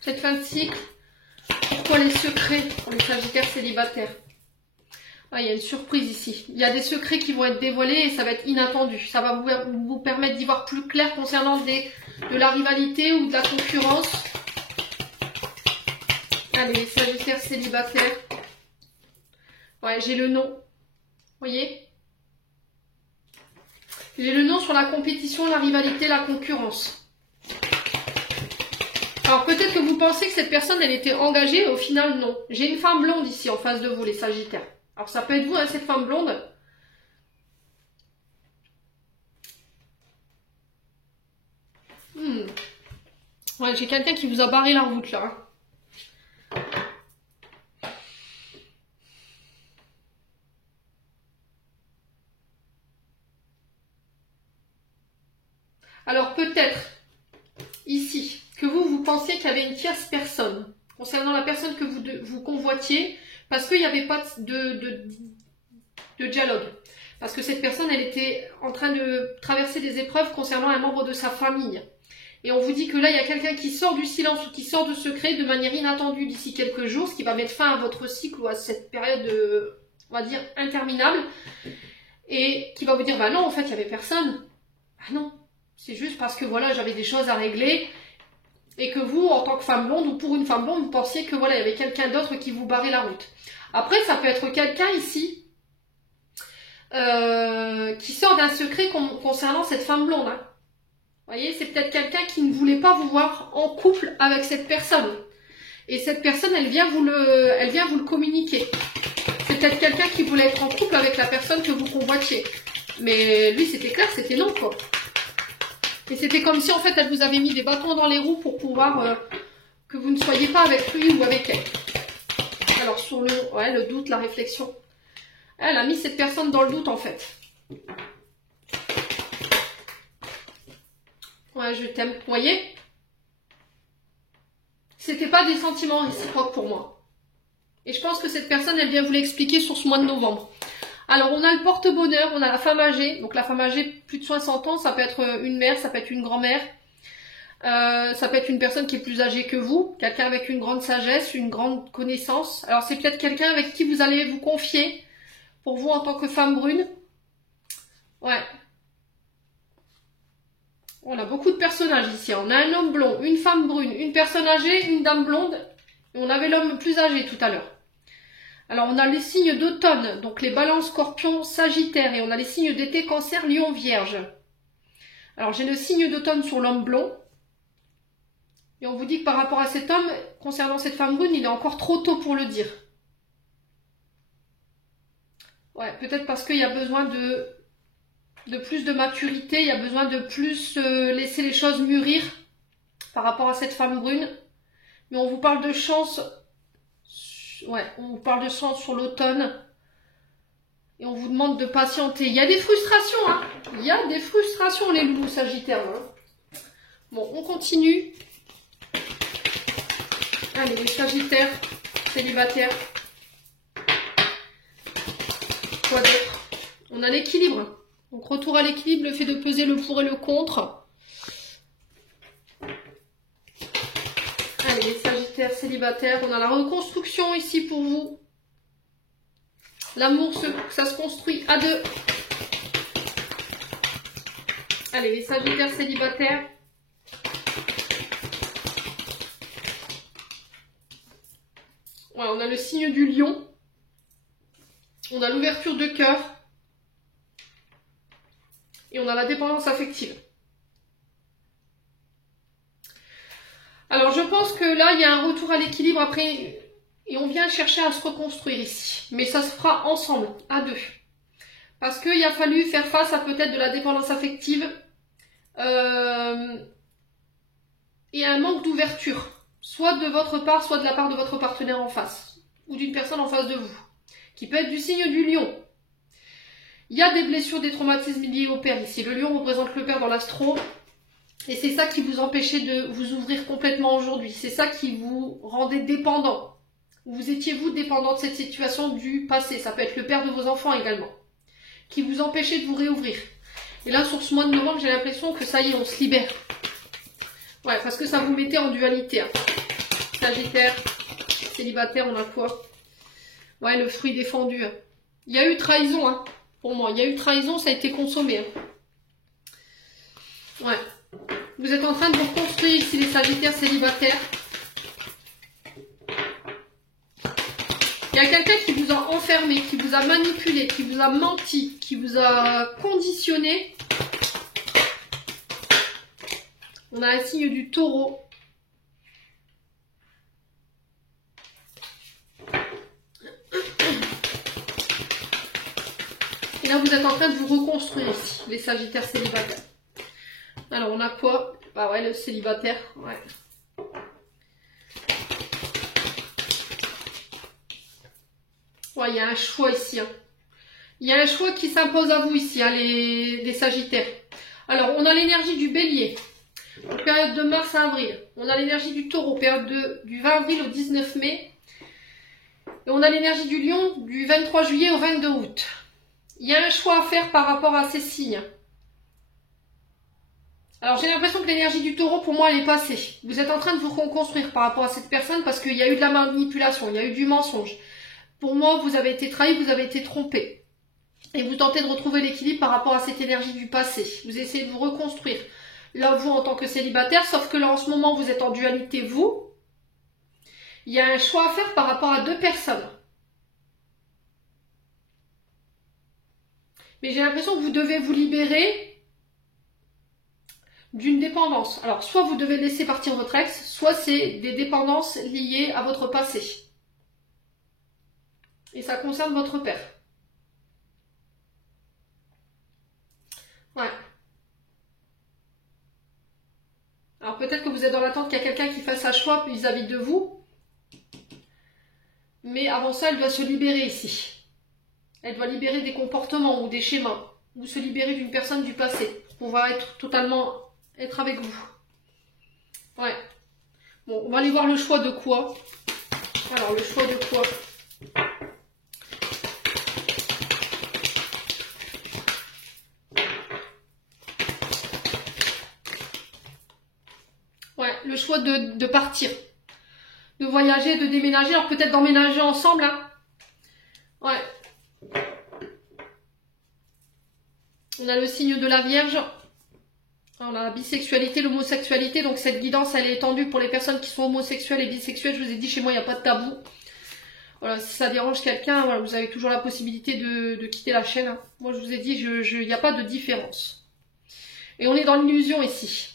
cette fin de cycle, pourquoi les secrets pour les Sagittaires célibataires? Ah, il y a une surprise ici. Il y a des secrets qui vont être dévoilés et ça va être inattendu. Ça va vous permettre d'y voir plus clair concernant de la rivalité ou de la concurrence. Allez, les Sagittaires célibataires. Ouais, j'ai le nom. Vous voyez? J'ai le nom sur la compétition, la rivalité, la concurrence. Alors peut-être que vous pensez que cette personne, elle était engagée, mais au final, non. J'ai une femme blonde ici en face de vous, les Sagittaires. Alors ça peut être vous, hein, cette femme blonde. Ouais, j'ai quelqu'un qui vous a barré la route là. Alors peut-être ici que vous pensiez qu'il y avait une tierce personne concernant la personne que vous convoitiez parce qu'il n'y avait pas de dialogue. Parce que cette personne, elle était en train de traverser des épreuves concernant un membre de sa famille. Et on vous dit que là, il y a quelqu'un qui sort du silence ou qui sort de secret de manière inattendue d'ici quelques jours, ce qui va mettre fin à votre cycle ou à cette période, on va dire, interminable. Et qui va vous dire, bah non, en fait, il n'y avait personne. Ah non, c'est juste parce que voilà, j'avais des choses à régler. Et que vous, en tant que femme blonde ou pour une femme blonde, vous pensiez que voilà, il y avait quelqu'un d'autre qui vous barrait la route. Après, ça peut être quelqu'un ici qui sort d'un secret concernant cette femme blonde. Hein. Vous voyez, c'est peut-être quelqu'un qui ne voulait pas vous voir en couple avec cette personne. Et cette personne, elle vient vous le communiquer. C'est peut-être quelqu'un qui voulait être en couple avec la personne que vous convoitiez. Mais lui, c'était clair, c'était non, quoi. Et c'était comme si, en fait, elle vous avait mis des bâtons dans les roues pour pouvoir que vous ne soyez pas avec lui ou avec elle. Alors, sur le doute, la réflexion. Elle a mis cette personne dans le doute, en fait. Ouais, je t'aime. Vous voyez? C'était pas des sentiments réciproques pour moi. Et je pense que cette personne, elle vient vous l'expliquer sur ce mois de novembre. Alors, on a le porte-bonheur, on a la femme âgée. Donc, la femme âgée, plus de 60 ans, ça peut être une mère, ça peut être une grand-mère. Ça peut être une personne qui est plus âgée que vous. Quelqu'un avec une grande sagesse, une grande connaissance. Alors, c'est peut-être quelqu'un avec qui vous allez vous confier. Pour vous, en tant que femme brune. Ouais. On a beaucoup de personnages ici. On a un homme blond, une femme brune, une personne âgée, une dame blonde. Et on avait l'homme plus âgé tout à l'heure. Alors, on a les signes d'automne, donc les balances, scorpions, sagittaire. Et on a les signes d'été, cancer, lion, vierge. Alors, j'ai le signe d'automne sur l'homme blond. Et on vous dit que par rapport à cet homme, concernant cette femme brune, il est encore trop tôt pour le dire. Ouais, peut-être parce qu'il y a besoin de plus de maturité, il y a besoin de plus laisser les choses mûrir par rapport à cette femme brune. Mais on vous parle de chance, ouais, on vous parle de chance sur l'automne. Et on vous demande de patienter. Il y a des frustrations, hein. Il y a des frustrations, les loulous sagittaires. Hein. Bon, on continue. Allez, les sagittaires célibataires. Quoi d'autre? On a l'équilibre. Donc, retour à l'équilibre, le fait de peser le pour et le contre. Allez, les sagittaires célibataires. On a la reconstruction ici pour vous. L'amour, ça se construit à deux. Allez, les sagittaires célibataires. Ouais, on a le signe du lion. On a l'ouverture de cœur. Et on a la dépendance affective. Alors, je pense que là, il y a un retour à l'équilibre après. Et on vient chercher à se reconstruire ici. Mais ça se fera ensemble, à deux. Parce qu'il a fallu faire face à peut-être de la dépendance affective. Et un manque d'ouverture. Soit de votre part, soit de la part de votre partenaire en face. Ou d'une personne en face de vous. Qui peut être du signe du lion. Il y a des blessures, des traumatismes liés au père ici. Le lion représente le père dans l'astro. Et c'est ça qui vous empêchait de vous ouvrir complètement aujourd'hui. C'est ça qui vous rendait dépendant. Vous étiez vous dépendant de cette situation du passé. Ça peut être le père de vos enfants également. Qui vous empêchait de vous réouvrir. Et là, sur ce mois de novembre, j'ai l'impression que ça y est, on se libère. Ouais, parce que ça vous mettait en dualité. Hein. Sagittaire, célibataire, on a quoi? Ouais, le fruit défendu. Hein. Il y a eu trahison, hein, pour moi. Il y a eu trahison, ça a été consommé. Hein. Ouais. Vous êtes en train de vous reconstruire ici, les sagittaires célibataires. Il y a quelqu'un qui vous a enfermé, qui vous a manipulé, qui vous a menti, qui vous a conditionné. On a un signe du taureau. Et là, vous êtes en train de vous reconstruire ici, les sagittaires célibataires. Alors, on a quoi? Bah ouais, le célibataire, ouais. Ouais, il y a un choix ici. Hein. Il y a un choix qui s'impose à vous ici, hein, les sagittaires. Alors, on a l'énergie du bélier, période de mars à avril. On a l'énergie du taureau, période du 20 avril au 19 mai. Et on a l'énergie du lion, du 23 juillet au 22 août. Il y a un choix à faire par rapport à ces signes. Alors, j'ai l'impression que l'énergie du taureau, pour moi, elle est passée. Vous êtes en train de vous reconstruire par rapport à cette personne parce qu'il y a eu de la manipulation, il y a eu du mensonge. Pour moi, vous avez été trahi, vous avez été trompé. Et vous tentez de retrouver l'équilibre par rapport à cette énergie du passé. Vous essayez de vous reconstruire. Là, vous, en tant que célibataire, sauf que là, en ce moment, vous êtes en dualité, vous. Il y a un choix à faire par rapport à deux personnes. Mais j'ai l'impression que vous devez vous libérer d'une dépendance. Alors, soit vous devez laisser partir votre ex, soit c'est des dépendances liées à votre passé. Et ça concerne votre père. Ouais. Alors, peut-être que vous êtes dans l'attente qu'il y a quelqu'un qui fasse un choix vis-à-vis de vous. Mais avant ça, elle doit se libérer ici. Elle doit libérer des comportements ou des schémas. Ou se libérer d'une personne du passé. Pour pouvoir être avec vous. Ouais. Bon, on va aller voir le choix de quoi. Alors, le choix de quoi? Ouais, le choix de partir. De voyager, de déménager. Alors, peut-être d'emménager ensemble, hein. Ouais. On a le signe de la Vierge. On a la bisexualité, l'homosexualité. Donc cette guidance, elle est étendue pour les personnes qui sont homosexuelles et bisexuelles. Je vous ai dit, chez moi, il n'y a pas de tabou. Voilà, si ça dérange quelqu'un, voilà, vous avez toujours la possibilité de quitter la chaîne. Hein. Moi, je vous ai dit, il n'y a pas de différence. Et on est dans l'illusion ici.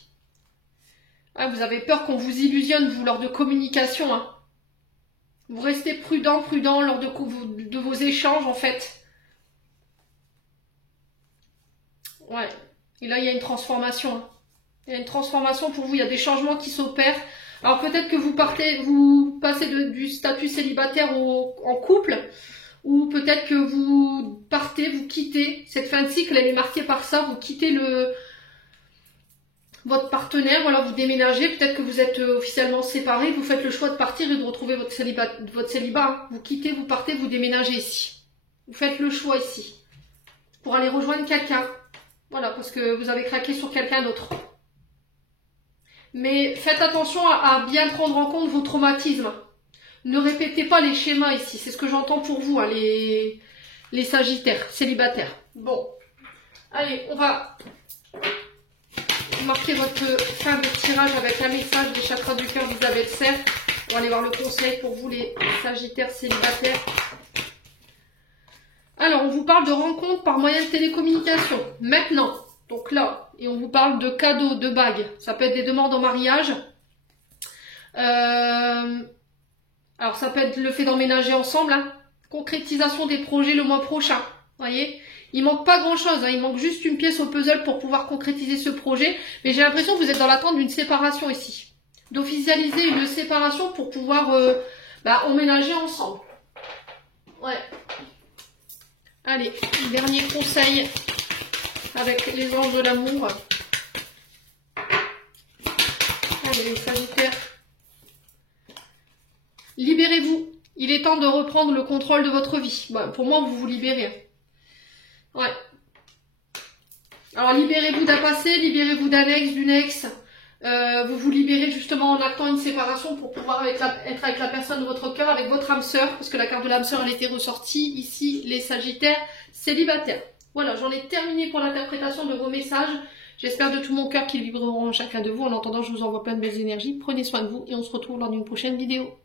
Ah, vous avez peur qu'on vous illusionne, vous, lors de communication. Hein. Vous restez prudent lors de vos échanges, en fait. Ouais. Et là, il y a une transformation. Hein. Il y a une transformation pour vous. Il y a des changements qui s'opèrent. Alors, peut-être que vous passez du statut célibataire en couple. Ou peut-être que vous quittez. Cette fin de cycle, elle est marquée par ça. Vous quittez votre partenaire. Voilà, vous déménagez. Peut-être que vous êtes officiellement séparés. Vous faites le choix de partir et de retrouver votre célibat. Hein. Vous quittez, vous partez, vous déménagez ici. Vous faites le choix ici. Pour aller rejoindre quelqu'un. Voilà, parce que vous avez craqué sur quelqu'un d'autre. Mais faites attention à bien prendre en compte vos traumatismes. Ne répétez pas les schémas ici. C'est ce que j'entends pour vous, hein, les sagittaires, célibataires. Bon. Allez, on va marquer votre fin de tirage avec un message des chakras du cœur d'Isabelle Serre. On va aller voir le conseil pour vous, les sagittaires célibataires. Alors, on vous parle de rencontres par moyen de télécommunication. Maintenant, donc là, et on vous parle de cadeaux, de bagues. Ça peut être des demandes en mariage. Alors, ça peut être le fait d'emménager ensemble. Hein. Concrétisation des projets le mois prochain. Vous voyez, il manque pas grand-chose. Hein. Il manque juste une pièce au puzzle pour pouvoir concrétiser ce projet. Mais j'ai l'impression que vous êtes dans l'attente d'une séparation ici. D'officialiser une séparation pour pouvoir emménager ensemble. Ouais. Allez, dernier conseil avec les anges de l'amour. Allez, les Sagittaires. Libérez-vous. Il est temps de reprendre le contrôle de votre vie. Bon, pour moi, vous vous libérez. Ouais. Alors, libérez-vous d'un passé, libérez-vous d'un ex, d'une ex. Vous vous libérez justement en actant une séparation pour pouvoir être avec la personne de votre cœur, avec votre âme sœur, parce que la carte de l'âme sœur, elle était ressortie. Ici, les Sagittaires célibataires. Voilà, j'en ai terminé pour l'interprétation de vos messages. J'espère de tout mon cœur qu'ils vibreront en chacun de vous. En attendant, je vous envoie plein de belles énergies. Prenez soin de vous et on se retrouve lors d'une prochaine vidéo.